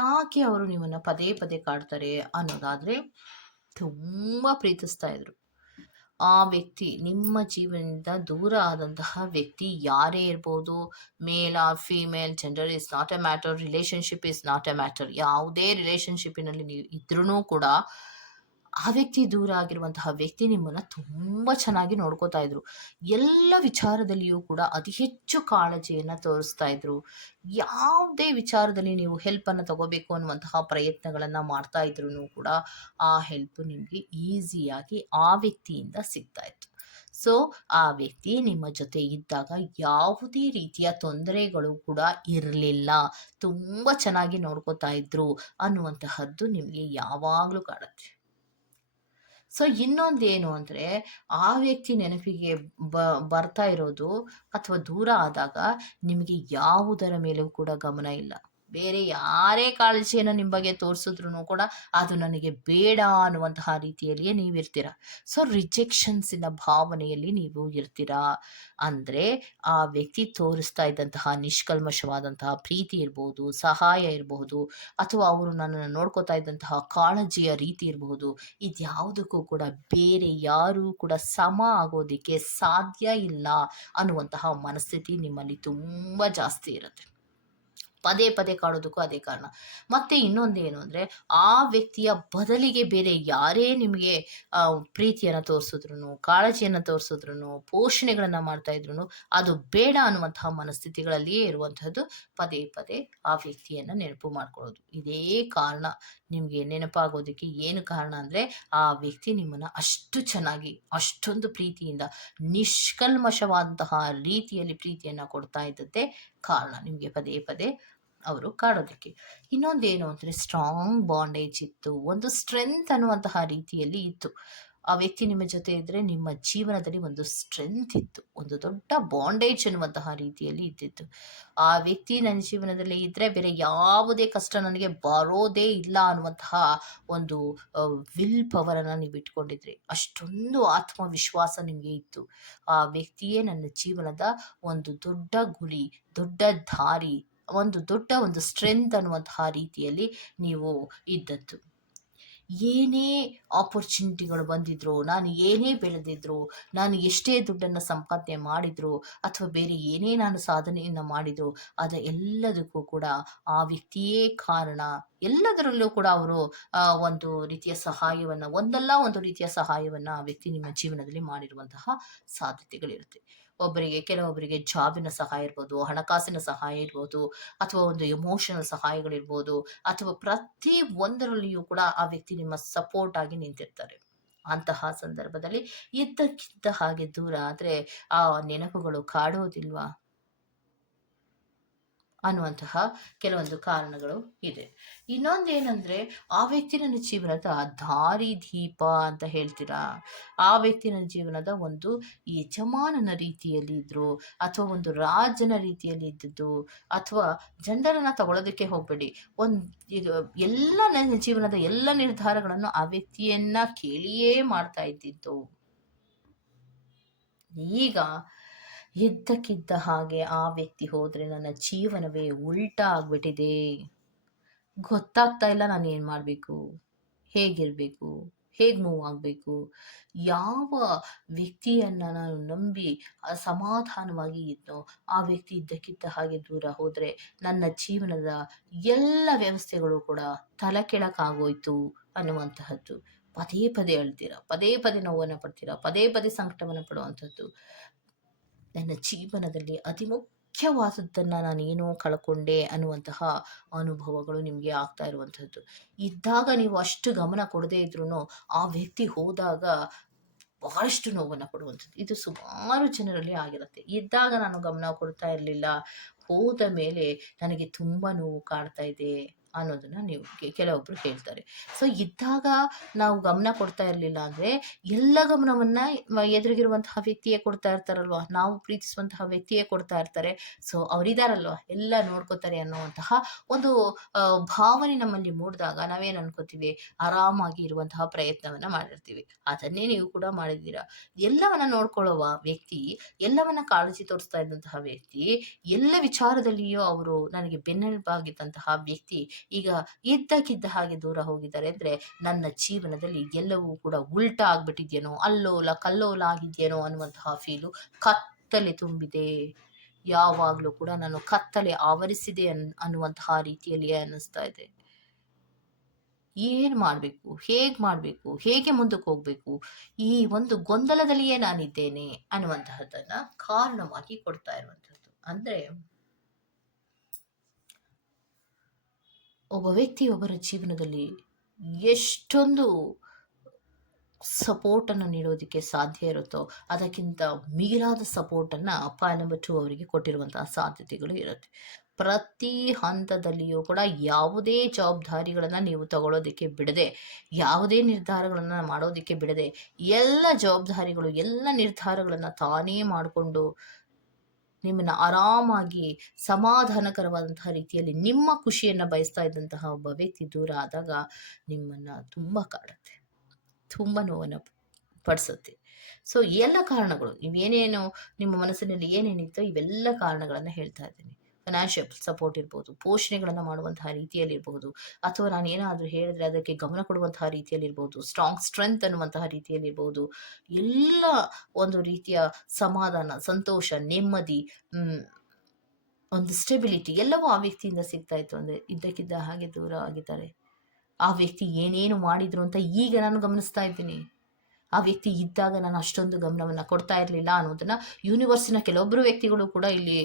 ಯಾಕೆ ಅವರು ನಿಮ್ಮನ್ನ ಪದೇ ಪದೇ ಕಾಡ್ತಾರೆ ಅನ್ನೋದಾದ್ರೆ ತುಂಬ ಪ್ರೀತಿಸ್ತಾ ಇದ್ರು. ಆ ವ್ಯಕ್ತಿ ನಿಮ್ಮ ಜೀವನದಿಂದ ದೂರ ಆದಂತಹ ವ್ಯಕ್ತಿ ಯಾರೇ ಇರ್ಬೋದು. Male or female gender is not a matter relationship is not a matter ಯಾವುದೇ ರಿಲೇಶನ್ಶಿಪ್ಪಿನಲ್ಲಿ ನೀವು ಇದ್ರೂ ಕೂಡ ಆ ವ್ಯಕ್ತಿ ದೂರ ಆಗಿರುವಂತಹ ವ್ಯಕ್ತಿ ನಿಮ್ಮನ್ನ ತುಂಬ ಚೆನ್ನಾಗಿ ನೋಡ್ಕೋತಾ ಇದ್ರು. ಎಲ್ಲ ವಿಚಾರದಲ್ಲಿಯೂ ಕೂಡ ಅತಿ ಹೆಚ್ಚು ಕಾಳಜಿಯನ್ನು ತೋರಿಸ್ತಾ ಇದ್ರು. ಯಾವುದೇ ವಿಚಾರದಲ್ಲಿ ನೀವು ಹೆಲ್ಪನ್ನು ತಗೋಬೇಕು ಅನ್ನುವಂತಹ ಪ್ರಯತ್ನಗಳನ್ನು ಮಾಡ್ತಾ ಇದ್ರು ಕೂಡ ಆ ಹೆಲ್ಪ್ ನಿಮಗೆ ಈಸಿಯಾಗಿ ಆ ವ್ಯಕ್ತಿಯಿಂದ ಸಿಗ್ತಾ ಇತ್ತು. ಸೊ ಆ ವ್ಯಕ್ತಿ ನಿಮ್ಮ ಜೊತೆ ಇದ್ದಾಗ ಯಾವುದೇ ರೀತಿಯ ತೊಂದರೆಗಳು ಕೂಡ ಇರಲಿಲ್ಲ. ತುಂಬ ಚೆನ್ನಾಗಿ ನೋಡ್ಕೋತಾ ಇದ್ರು ಅನ್ನುವಂತಹದ್ದು ನಿಮಗೆ ಯಾವಾಗಲೂ ಕಾಡುತ್ತೆ ಸೊ ಇನ್ನೊಂದೇನು ಅಂದರೆ, ಆ ವ್ಯಕ್ತಿ ನೆನಪಿಗೆ ಬರ್ತಾ ಇರೋದು ಅಥವಾ ದೂರ ಆದಾಗ ನಿಮಗೆ ಯಾವುದರ ಮೇಲೂ ಕೂಡ ಗಮನ ಇಲ್ಲ. ಬೇರೆ ಯಾರೇ ಕಾಳಜಿಯನ್ನು ನಿಮ್ಮ ಬಗ್ಗೆ ತೋರಿಸಿದ್ರು ಕೂಡ ಅದು ನನಗೆ ಬೇಡ ಅನ್ನುವಂತಹ ರೀತಿಯಲ್ಲಿಯೇ ನೀವಿರ್ತೀರ. ಸೊ ರಿಜೆಕ್ಷನ್ಸಿನ ಭಾವನೆಯಲ್ಲಿ ನೀವು ಇರ್ತೀರಾ? ಅಂದರೆ ಆ ವ್ಯಕ್ತಿ ತೋರಿಸ್ತಾ ಇದ್ದಂತಹ ನಿಷ್ಕಲ್ಮಶವಾದಂತಹ ಪ್ರೀತಿ ಇರಬಹುದು ಸಹಾಯ ಇರಬಹುದು ಅಥವಾ ಅವರು ನನ್ನನ್ನು ನೋಡ್ಕೋತಾ ಇದ್ದಂತಹ ಕಾಳಜಿಯ ರೀತಿ ಇರಬಹುದು ಇದ್ಯಾವುದಕ್ಕೂ ಕೂಡ ಬೇರೆ ಯಾರೂ ಕೂಡ ಸಮ ಆಗೋದಕ್ಕೆ ಸಾಧ್ಯ ಇಲ್ಲ ಅನ್ನುವಂತಹ ಮನಸ್ಥಿತಿ ನಿಮ್ಮಲ್ಲಿ ತುಂಬ ಜಾಸ್ತಿ ಇರುತ್ತೆ. ಪದೇ ಪದೇ ಕಾಡೋದಕ್ಕೂ ಅದೇ ಕಾರಣ. ಮತ್ತೆ ಇನ್ನೊಂದು ಏನು ಅಂದರೆ, ಆ ವ್ಯಕ್ತಿಯ ಬದಲಿಗೆ ಬೇರೆ ಯಾರೇ ನಿಮಗೆ ಪ್ರೀತಿಯನ್ನು ತೋರಿಸಿದ್ರು ಕಾಳಜಿಯನ್ನು ತೋರಿಸಿದ್ರು ಪೋಷಣೆಗಳನ್ನು ಮಾಡ್ತಾ ಇದ್ರು ಅದು ಬೇಡ ಅನ್ನುವಂತಹ ಮನಸ್ಥಿತಿಗಳಲ್ಲಿಯೇ ಇರುವಂತಹದ್ದು ಪದೇ ಪದೇ ಆ ವ್ಯಕ್ತಿಯನ್ನು ನೆನಪು ಮಾಡ್ಕೊಳ್ಳೋದು. ಇದೇ ಕಾರಣ ನಿಮಗೆ ನೆನಪಾಗೋದಕ್ಕೆ ಏನು ಕಾರಣ ಅಂದರೆ, ಆ ವ್ಯಕ್ತಿ ನಿಮ್ಮನ್ನು ಅಷ್ಟು ಚೆನ್ನಾಗಿ, ಅಷ್ಟೊಂದು ಪ್ರೀತಿಯಿಂದ, ನಿಷ್ಕಲ್ಮಶವಾದಂತಹ ರೀತಿಯಲ್ಲಿ ಪ್ರೀತಿಯನ್ನು ಕೊಡ್ತಾ ಇದ್ದದ್ದೇ ಕಾರಣ ನಿಮಗೆ ಪದೇ ಪದೇ ಅವರು ಕಾಡೋದಕ್ಕೆ ಇನ್ನೊಂದೇನು ಅಂದರೆ ಸ್ಟ್ರಾಂಗ್ ಬಾಂಡೇಜ್ ಇತ್ತು. ಒಂದು ಸ್ಟ್ರೆಂತ್ ಅನ್ನುವಂತಹ ರೀತಿಯಲ್ಲಿ ಇತ್ತು. ಆ ವ್ಯಕ್ತಿ ನಿಮ್ಮ ಜೊತೆ ಇದ್ದರೆ ನಿಮ್ಮ ಜೀವನದಲ್ಲಿ ಒಂದು ಸ್ಟ್ರೆಂತ್ ಇತ್ತು. ಒಂದು ದೊಡ್ಡ ಬಾಂಡೇಜ್ ಎನ್ನುವಂತಹ ರೀತಿಯಲ್ಲಿ ಇದ್ದಿತ್ತು ಆ ವ್ಯಕ್ತಿ ನನ್ನ ಜೀವನದಲ್ಲಿ ಇದ್ದರೆ ಬೇರೆ ಯಾವುದೇ ಕಷ್ಟ ನನಗೆ ಬರೋದೇ ಇಲ್ಲ ಅನ್ನುವಂತಹ ಒಂದು ವಿಲ್ ಪವರನ್ನು ನೀವು ಇಟ್ಕೊಂಡಿದ್ರಿ ಅಷ್ಟೊಂದು ಆತ್ಮವಿಶ್ವಾಸ ನಿಮಗೆ ಇತ್ತು. ಆ ವ್ಯಕ್ತಿಯೇ ನನ್ನ ಜೀವನದ ಒಂದು ದೊಡ್ಡ ಗುರಿ, ದೊಡ್ಡ ದಾರಿ, ಒಂದು ದೊಡ್ಡ ಒಂದು ಸ್ಟ್ರೆಂತ್ ಅನ್ನುವಂತಹ ರೀತಿಯಲ್ಲಿ ನೀವು ಇದ್ದದ್ದು. ಏನೇ ಆಪರ್ಚುನಿಟಿಗಳು ಬಂದಿದ್ರು, ನಾನು ಏನೇ ಬೆಳೆದಿದ್ರು, ನಾನು ಎಷ್ಟೇ ದುಡ್ಡನ್ನು ಸಂಪಾದನೆ ಮಾಡಿದ್ರು, ಅಥವಾ ಬೇರೆ ಏನೇ ನಾನು ಸಾಧನೆಯನ್ನು ಮಾಡಿದ್ರು, ಅದ ಎಲ್ಲದಕ್ಕೂ ಕೂಡ ಆ ವ್ಯಕ್ತಿಯೇ ಕಾರಣ. ಎಲ್ಲದರಲ್ಲೂ ಕೂಡ ಅವರು ಒಂದು ರೀತಿಯ ಸಹಾಯವನ್ನು, ಒಂದಲ್ಲ ಒಂದು ರೀತಿಯ ಸಹಾಯವನ್ನು ಆ ವ್ಯಕ್ತಿ ನಿಮ್ಮ ಜೀವನದಲ್ಲಿ ಮಾಡಿರುವಂತಹ ಸಾಧ್ಯತೆಗಳಿರುತ್ತೆ. ಒಬ್ಬರಿಗೆ, ಕೆಲವೊಬ್ಬರಿಗೆ ಜಾಬಿನ ಸಹಾಯ ಇರ್ಬೋದು, ಹಣಕಾಸಿನ ಸಹಾಯ ಇರ್ಬೋದು, ಅಥವಾ ಒಂದು ಎಮೋಷನಲ್ ಸಹಾಯಗಳಿರ್ಬೋದು, ಅಥವಾ ಪ್ರತಿ ಒಂದರಲ್ಲಿಯೂ ಕೂಡ ಆ ವ್ಯಕ್ತಿ ನಿಮ್ಮ ಸಪೋರ್ಟ್ ಆಗಿ ನಿಂತಿರ್ತಾರೆ. ಅಂತಹ ಸಂದರ್ಭದಲ್ಲಿ ಇದ್ದಕ್ಕಿದ್ದ ಹಾಗೆ ದೂರ ಆದರೆ ಆ ನೆನಪುಗಳು ಕಾಡೋದಿಲ್ವಾ? ಅನ್ನುವಂತಹ ಕೆಲವೊಂದು ಕಾರಣಗಳು ಇದೆ. ಇನ್ನೊಂದೇನೆಂದರೆ, ಆ ವ್ಯಕ್ತಿ ನನ್ನ ಜೀವನದ ದಾರಿ ದೀಪ ಅಂತ ಹೇಳ್ತೀರಾ? ಆ ವ್ಯಕ್ತಿ ನನ್ನ ಜೀವನದ ಒಂದು ಯಜಮಾನನ ರೀತಿಯಲ್ಲಿ ಇದ್ದರು ಅಥವಾ ಒಂದು ರಾಜನ ರೀತಿಯಲ್ಲಿ ಇದ್ದದ್ದು, ಅಥವಾ ಜನರನ್ನು ತಗೊಳ್ಳೋದಕ್ಕೆ ಹೋಗಬೇಡಿ. ಒಂದು ಇದು ಎಲ್ಲ ನನ್ನ ಜೀವನದ ಎಲ್ಲ ನಿರ್ಧಾರಗಳನ್ನು ಆ ವ್ಯಕ್ತಿಯನ್ನ ಕೇಳಿಯೇ ಮಾಡ್ತಾ ಇದ್ದಿದ್ದು. ಈಗ ಇದ್ದಕ್ಕಿದ್ದ ಹಾಗೆ ಆ ವ್ಯಕ್ತಿ ಹೋದರೆ ನನ್ನ ಜೀವನವೇ ಉಲ್ಟಾ ಆಗ್ಬಿಟ್ಟಿದೆ. ಗೊತ್ತಾಗ್ತಾ ಇಲ್ಲ ನಾನು ಏನು ಮಾಡಬೇಕು? ಹೇಗಿರಬೇಕು? ಹೇಗೆ ಮೂವ್ ಆಗಬೇಕು ಯಾವ ವ್ಯಕ್ತಿಯನ್ನು ನಾನು ನಂಬಿ ಸಮಾಧಾನವಾಗಿ ಇದ್ನೋ, ಆ ವ್ಯಕ್ತಿ ಇದ್ದಕ್ಕಿದ್ದ ಹಾಗೆ ದೂರ ಹೋದರೆ ನನ್ನ ಜೀವನದ ಎಲ್ಲ ವ್ಯವಸ್ಥೆಗಳು ಕೂಡ ತಲೆ ಕೆಳಕಾಗೋಯ್ತು ಅನ್ನುವಂತಹದ್ದು. ಪದೇ ಪದೇ ಅಳ್ತೀರಾ, ಪದೇ ಪದೇ ನೋವನ್ನು ಪಡ್ತೀರಾ, ಪದೇ ಪದೇ ಸಂಕಟವನ್ನು ಪಡುವಂಥದ್ದು ನನ್ನ ಜೀವನದಲ್ಲಿ ಅತಿ ಮುಖ್ಯವಾದದ್ದನ್ನು ನಾನೇನೋ ಕಳ್ಕೊಂಡೆ ಅನ್ನುವಂತಹ ಅನುಭವಗಳು ನಿಮಗೆ ಆಗ್ತಾ ಇರುವಂಥದ್ದು ಇದ್ದಾಗ ನೀವು ಅಷ್ಟು ಗಮನ ಕೊಡದೇ ಇದ್ರೂ ಆ ವ್ಯಕ್ತಿ ಹೋದಾಗ ಬಹಳಷ್ಟು ನೋವನ್ನು ಕೊಡುವಂಥದ್ದು ಇದು ಸುಮಾರು ಜನರಲ್ಲಿ ಆಗಿರುತ್ತೆ. ಇದ್ದಾಗ ನಾನು ಗಮನ ಕೊಡ್ತಾ ಇರಲಿಲ್ಲ. ಹೋದ ಮೇಲೆ ನನಗೆ ತುಂಬ ನೋವು ಕಾಡ್ತಾ ಇದೆ. ಅನ್ನೋದನ್ನು ನೀವು ಕೆಲವೊಬ್ರು ಹೇಳ್ತಾರೆ ಸೊ ಇದ್ದಾಗ ನಾವು ಗಮನ ಕೊಡ್ತಾ ಇರಲಿಲ್ಲ ಅಂದ್ರೆ, ಎಲ್ಲ ಗಮನವನ್ನ ಎದುರಿಗಿರುವಂತಹ ವ್ಯಕ್ತಿಯೇ ಕೊಡ್ತಾ ಇರ್ತಾರಲ್ವಾ? ನಾವು ಪ್ರೀತಿಸುವಂತಹ ವ್ಯಕ್ತಿಯೇ ಕೊಡ್ತಾ ಇರ್ತಾರೆ. ಸೊ ಅವರಿದಾರಲ್ವ? ಎಲ್ಲ ನೋಡ್ಕೋತಾರೆ ಅನ್ನುವಂತಹ ಒಂದು ಭಾವನೆ ನಮ್ಮಲ್ಲಿ ಮೂಡಿದಾಗ ನಾವೇನು ಅನ್ಕೋತೀವಿ? ಆರಾಮಾಗಿ ಇರುವಂತಹ ಪ್ರಯತ್ನವನ್ನ ಮಾಡಿರ್ತೀವಿ. ಅದನ್ನೇ ನೀವು ಕೂಡ ಮಾಡಿದ್ದೀರಾ? ಎಲ್ಲವನ್ನ ನೋಡ್ಕೊಳ್ಳುವ ವ್ಯಕ್ತಿ, ಎಲ್ಲವನ್ನ ಕಾಳಜಿ ತೋರಿಸ್ತಾ ಇದ್ದಂತಹ ವ್ಯಕ್ತಿ, ಎಲ್ಲ ವಿಚಾರದಲ್ಲಿಯೂ ಅವರು ನನಗೆ ಬೆನ್ನೆಲುಬಾಗಿದ್ದಂತಹ ವ್ಯಕ್ತಿ ಈಗ ಇದ್ದಕ್ಕಿದ್ದ ಹಾಗೆ ದೂರ ಹೋಗಿದ್ದಾರೆ ಅಂದರೆ ನನ್ನ ಜೀವನದಲ್ಲಿ ಎಲ್ಲವೂ ಕೂಡ ಉಲ್ಟಾ ಆಗ್ಬಿಟ್ಟಿದ್ಯೇನೋ, ಅಲ್ಲೋಲ ಕಲ್ಲೋಲ ಆಗಿದೆಯೇನೋ ಅನ್ನುವಂತಹ ಫೀಲು ಕತ್ತಲೆ ತುಂಬಿದೆ. ಯಾವಾಗಲೂ ಕೂಡ ನಾನು ಕತ್ತಲೆ ಆವರಿಸಿದೆ ಅನ್, ಅನ್ನುವಂತಹ ರೀತಿಯಲ್ಲಿಯೇ ಅನ್ನಿಸ್ತಾ ಇದೆ. ಏನು ಮಾಡಬೇಕು? ಹೇಗೆ ಮಾಡಬೇಕು? ಹೇಗೆ ಮುಂದಕ್ಕೆ ಹೋಗಬೇಕು? ಈ ಒಂದು ಗೊಂದಲದಲ್ಲಿಯೇ ನಾನಿದ್ದೇನೆ ಅನ್ನುವಂತಹದ್ದನ್ನು ಕಾರಣವಾಗಿ ಕೊಡ್ತಾ ಇರುವಂಥದ್ದು ಅಂದರೆ ಒಬ್ಬ ವ್ಯಕ್ತಿ ಒಬ್ಬರ ಜೀವನದಲ್ಲಿ ಎಷ್ಟೊಂದು ಸಪೋರ್ಟನ್ನು ನೀಡೋದಕ್ಕೆ ಸಾಧ್ಯ ಇರುತ್ತೋ, ಅದಕ್ಕಿಂತ ಮಿಗಿಲಾದ ಸಪೋರ್ಟನ್ನು ಅಪ್ಪ ನಂಬರ್ ಟು ಅವರಿಗೆ ಕೊಟ್ಟಿರುವಂತಹ ಸಾಧ್ಯತೆಗಳು ಇರುತ್ತೆ. ಪ್ರತಿ ಹಂತದಲ್ಲಿಯೂ ಕೂಡ ಯಾವುದೇ ಜವಾಬ್ದಾರಿಗಳನ್ನು ನೀವು ತಗೊಳ್ಳೋದಕ್ಕೆ ಬಿಡದೆ, ಯಾವುದೇ ನಿರ್ಧಾರಗಳನ್ನು ಮಾಡೋದಕ್ಕೆ ಬಿಡದೆ, ಎಲ್ಲ ಜವಾಬ್ದಾರಿಗಳು, ಎಲ್ಲ ನಿರ್ಧಾರಗಳನ್ನು ತಾನೇ ಮಾಡಿಕೊಂಡು ನಿಮ್ಮನ್ನು ಆರಾಮಾಗಿ ಸಮಾಧಾನಕರವಾದಂತಹ ರೀತಿಯಲ್ಲಿ ನಿಮ್ಮ ಖುಷಿಯನ್ನು ಬಯಸ್ತಾ ಇದ್ದಂತಹ ಒಬ್ಬ ವ್ಯಕ್ತಿ ದೂರ ಆದಾಗ ನಿಮ್ಮನ್ನು ತುಂಬ ಕಾಡುತ್ತೆ, ತುಂಬ ನೋವನ್ನು ಪಡಿಸುತ್ತೆ. ಸೊ ಎಲ್ಲ ಕಾರಣಗಳು ನೀವೇನೇನು ನಿಮ್ಮ ಮನಸ್ಸಿನಲ್ಲಿ ಏನೇನಿತ್ತೋ ಇವೆಲ್ಲ ಕಾರಣಗಳನ್ನು ಹೇಳ್ತಾ ಇದ್ದೀನಿ. ಫೈನಾನ್ಷಿಯಲ್ ಸಪೋರ್ಟ್ ಇರ್ಬೋದು, ಪೋಷಣೆಗಳನ್ನು ಮಾಡುವಂತಹ ರೀತಿಯಲ್ಲಿರಬಹುದು ಅಥವಾ ನಾನು ಏನಾದರೂ ಹೇಳಿದ್ರೆ ಅದಕ್ಕೆ ಗಮನ ಕೊಡುವಂತಹ ರೀತಿಯಲ್ಲಿ ರೀತಿಯಲ್ಲಿರ್ಬೋದು ಸ್ಟ್ರಾಂಗ್ ಸ್ಟ್ರೆಂತ್ ಅನ್ನುವಂತಹ ರೀತಿಯಲ್ಲಿರ್ಬೋದು, ಎಲ್ಲ ಒಂದು ರೀತಿಯ ಸಮಾಧಾನ, ಸಂತೋಷ, ನೆಮ್ಮದಿ ಒಂದು ಸ್ಟೆಬಿಲಿಟಿ ಎಲ್ಲವೂ ಆ ವ್ಯಕ್ತಿಯಿಂದ ಸಿಗ್ತಾ ಇತ್ತು. ಅಂದರೆ ಇದ್ದಕ್ಕಿದ್ದ ಹಾಗೆ ದೂರ ಆಗಿದ್ದಾರೆ. ಆ ವ್ಯಕ್ತಿ ಏನೇನು ಮಾಡಿದ್ರು ಅಂತ ಈಗ ನಾನು ಗಮನಿಸ್ತಾ ಇದ್ದೀನಿ. ಆ ವ್ಯಕ್ತಿ ಇದ್ದಾಗ ನಾನು ಅಷ್ಟೊಂದು ಗಮನವನ್ನು ಕೊಡ್ತಾ ಇರಲಿಲ್ಲ ಅನ್ನೋದನ್ನ ಯೂನಿವರ್ಸಿನ ಕೆಲವೊಬ್ಬರು ವ್ಯಕ್ತಿಗಳು ಕೂಡ ಇಲ್ಲಿ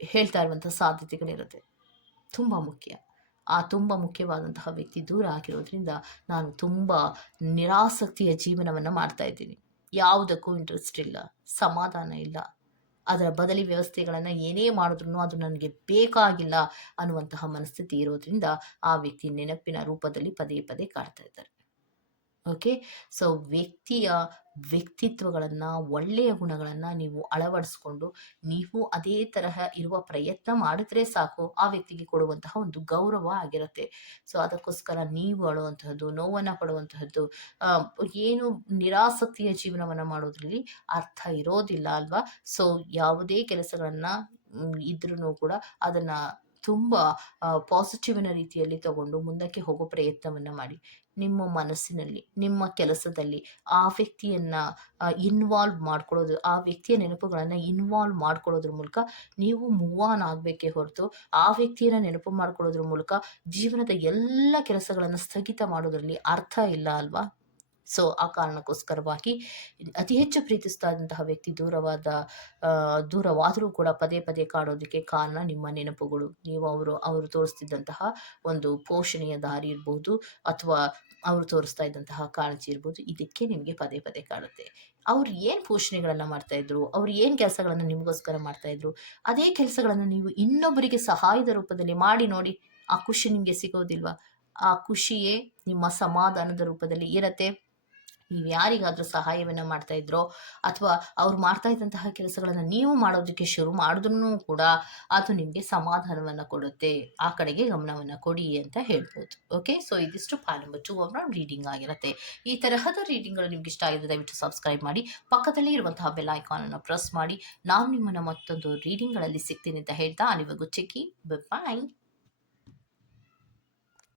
ಹೇಳ್ತಾ ಇರುವಂಥ ಸಾಧ್ಯತೆಗಳಿರುತ್ತೆ. ತುಂಬ ಮುಖ್ಯ. ಆ ತುಂಬ ಮುಖ್ಯವಾದಂತಹ ವ್ಯಕ್ತಿ ದೂರ ಆಗಿರೋದ್ರಿಂದ ನಾನು ತುಂಬ ನಿರಾಸಕ್ತಿಯ ಜೀವನವನ್ನು ಮಾಡ್ತಾ ಇದ್ದೀನಿ ಯಾವುದಕ್ಕೂ ಇಂಟ್ರೆಸ್ಟ್ ಇಲ್ಲ, ಸಮಾಧಾನ ಇಲ್ಲ. ಅದರ ಬದಲಿ ವ್ಯವಸ್ಥೆಗಳನ್ನು ಏನೇ ಮಾಡಿದ್ರು ಅದು ನನಗೆ ಬೇಕಾಗಿಲ್ಲ ಅನ್ನುವಂತಹ ಮನಸ್ಥಿತಿ ಇರೋದ್ರಿಂದ ಆ ವ್ಯಕ್ತಿ ನೆನಪಿನ ರೂಪದಲ್ಲಿ ಪದೇ ಪದೇ ಕಾಡ್ತಾ ಇದ್ದಾರೆ ಓಕೆ ಸೊ ವ್ಯಕ್ತಿಯ ವ್ಯಕ್ತಿತ್ವಗಳನ್ನು, ಒಳ್ಳೆಯ ಗುಣಗಳನ್ನು ನೀವು ಅಳವಡಿಸ್ಕೊಂಡು, ನೀವು ಅದೇ ತರಹ ಇರುವ ಪ್ರಯತ್ನ ಮಾಡಿದ್ರೆ ಸಾಕು, ಆ ವ್ಯಕ್ತಿಗೆ ಕೊಡುವಂತಹ ಒಂದು ಗೌರವ ಆಗಿರುತ್ತೆ. ಸೊ ಅದಕ್ಕೋಸ್ಕರ ನೀವು ಅಳುವಂತಹದ್ದು ನೋವನ್ನು ಪಡುವಂತಹದ್ದು ಏನು ನಿರಾಸಕ್ತಿಯ ಜೀವನವನ್ನು ಮಾಡೋದ್ರಲ್ಲಿ ಅರ್ಥ ಇರೋದಿಲ್ಲ ಅಲ್ವಾ? ಸೊ ಯಾವುದೇ ಕೆಲಸಗಳನ್ನು ಇದ್ರೂ ಕೂಡ ಅದನ್ನು ತುಂಬ ಪಾಸಿಟಿವಿನ ರೀತಿಯಲ್ಲಿ ತಗೊಂಡು ಮುಂದಕ್ಕೆ ಹೋಗೋ ಪ್ರಯತ್ನವನ್ನು ಮಾಡಿ. ನಿಮ್ಮ ಮನಸ್ಸಿನಲ್ಲಿ, ನಿಮ್ಮ ಕೆಲಸದಲ್ಲಿ ಆ ವ್ಯಕ್ತಿಯನ್ನು ಇನ್ವಾಲ್ವ್ ಮಾಡ್ಕೊಳ್ಳೋದು, ಆ ವ್ಯಕ್ತಿಯ ನೆನಪುಗಳನ್ನು ಇನ್ವಾಲ್ವ್ ಮಾಡ್ಕೊಳ್ಳೋದ್ರ ಮೂಲಕ ನೀವು ಮೂವ್ ಆನ್ ಆಗಬೇಕೇ ಹೊರತು ಆ ವ್ಯಕ್ತಿಯನ್ನು ನೆನಪು ಮಾಡ್ಕೊಳ್ಳೋದ್ರ ಮೂಲಕ ಜೀವನದ ಎಲ್ಲ ಕೆಲಸಗಳನ್ನು ಸ್ಥಗಿತ ಮಾಡೋದ್ರಲ್ಲಿ ಅರ್ಥ ಇಲ್ಲ ಅಲ್ವಾ? ಸೊ ಆ ಕಾರಣಕ್ಕೋಸ್ಕರವಾಗಿ ಅತಿ ಹೆಚ್ಚು ಪ್ರೀತಿಸ್ತಾ ಇದ್ದಂತಹ ವ್ಯಕ್ತಿ ದೂರವಾದ ದೂರವಾದರೂ ಕೂಡ ಪದೇ ಪದೇ ಕಾಡೋದಕ್ಕೆ ಕಾರಣ ನಿಮ್ಮ ನೆನಪುಗಳು. ನೀವು ಅವರು ಅವರು ತೋರಿಸ್ತಿದ್ದಂತಹ ಒಂದು ಪೋಷಣೆಯ ದಾರಿ ಇರಬಹುದು ಅಥವಾ ಅವರು ತೋರಿಸ್ತಾ ಇದ್ದಂತಹ ಕಾಳಜಿ ಇರ್ಬೋದು, ಇದಕ್ಕೆ ನಿಮಗೆ ಪದೇ ಪದೇ ಕಾಡುತ್ತೆ. ಅವ್ರು ಏನು ಪೋಷಣೆಗಳನ್ನು ಮಾಡ್ತಾ ಇದ್ರು, ಅವ್ರು ಏನು ಕೆಲಸಗಳನ್ನು ನಿಮಗೋಸ್ಕರ ಮಾಡ್ತಾಯಿದ್ರು ಅದೇ ಕೆಲಸಗಳನ್ನು ನೀವು ಇನ್ನೊಬ್ಬರಿಗೆ ಸಹಾಯದ ರೂಪದಲ್ಲಿ ಮಾಡಿ ನೋಡಿ, ಆ ಖುಷಿ ನಿಮಗೆ ಸಿಗೋದಿಲ್ವಾ? ಆ ಖುಷಿಯೇ ನಿಮ್ಮ ಸಮಾಧಾನದ ರೂಪದಲ್ಲಿ ಇರತ್ತೆ. ನೀವು ಯಾರಿಗಾದರೂ ಸಹಾಯವನ್ನು ಮಾಡ್ತಾ ಇದ್ರೋ ಅಥವಾ ಅವ್ರು ಮಾಡ್ತಾ ಇದ್ದಂತಹ ಕೆಲಸಗಳನ್ನು ನೀವು ಮಾಡೋದಕ್ಕೆ ಶುರು ಮಾಡಿದ್ರೂ ಕೂಡ ಅದು ನಿಮಗೆ ಸಮಾಧಾನವನ್ನು ಕೊಡುತ್ತೆ. ಆ ಕಡೆಗೆ ಗಮನವನ್ನು ಕೊಡಿ ಅಂತ ಹೇಳ್ಬೋದು. ಓಕೆ ಸೊ ಇದಿಷ್ಟು ಪಾಲ್ ನಂಬರ್ ಟೂ ಅವರ ರೀಡಿಂಗ್ ಆಗಿರುತ್ತೆ. ಈ ತರಹದ ರೀಡಿಂಗ್ಗಳು ನಿಮ್ಗೆ ಇಷ್ಟ ಆಗಿದೆ ದಯವಿಟ್ಟು ಸಬ್ಸ್ಕ್ರೈಬ್ ಮಾಡಿ, ಪಕ್ಕದಲ್ಲಿ ಇರುವಂತಹ ಬೆಲ್ ಐಕಾನನ್ನು ಪ್ರೆಸ್ ಮಾಡಿ. ನಾವು ನಿಮ್ಮನ್ನು ಮತ್ತೊಂದು ರೀಡಿಂಗ್ಗಳಲ್ಲಿ ಸಿಗ್ತೀನಿ ಅಂತ ಹೇಳ್ತಾ, ಅಲ್ಲಿವರೆಗೂ ಚೆಕ್ಕಿ ಬಾಯ್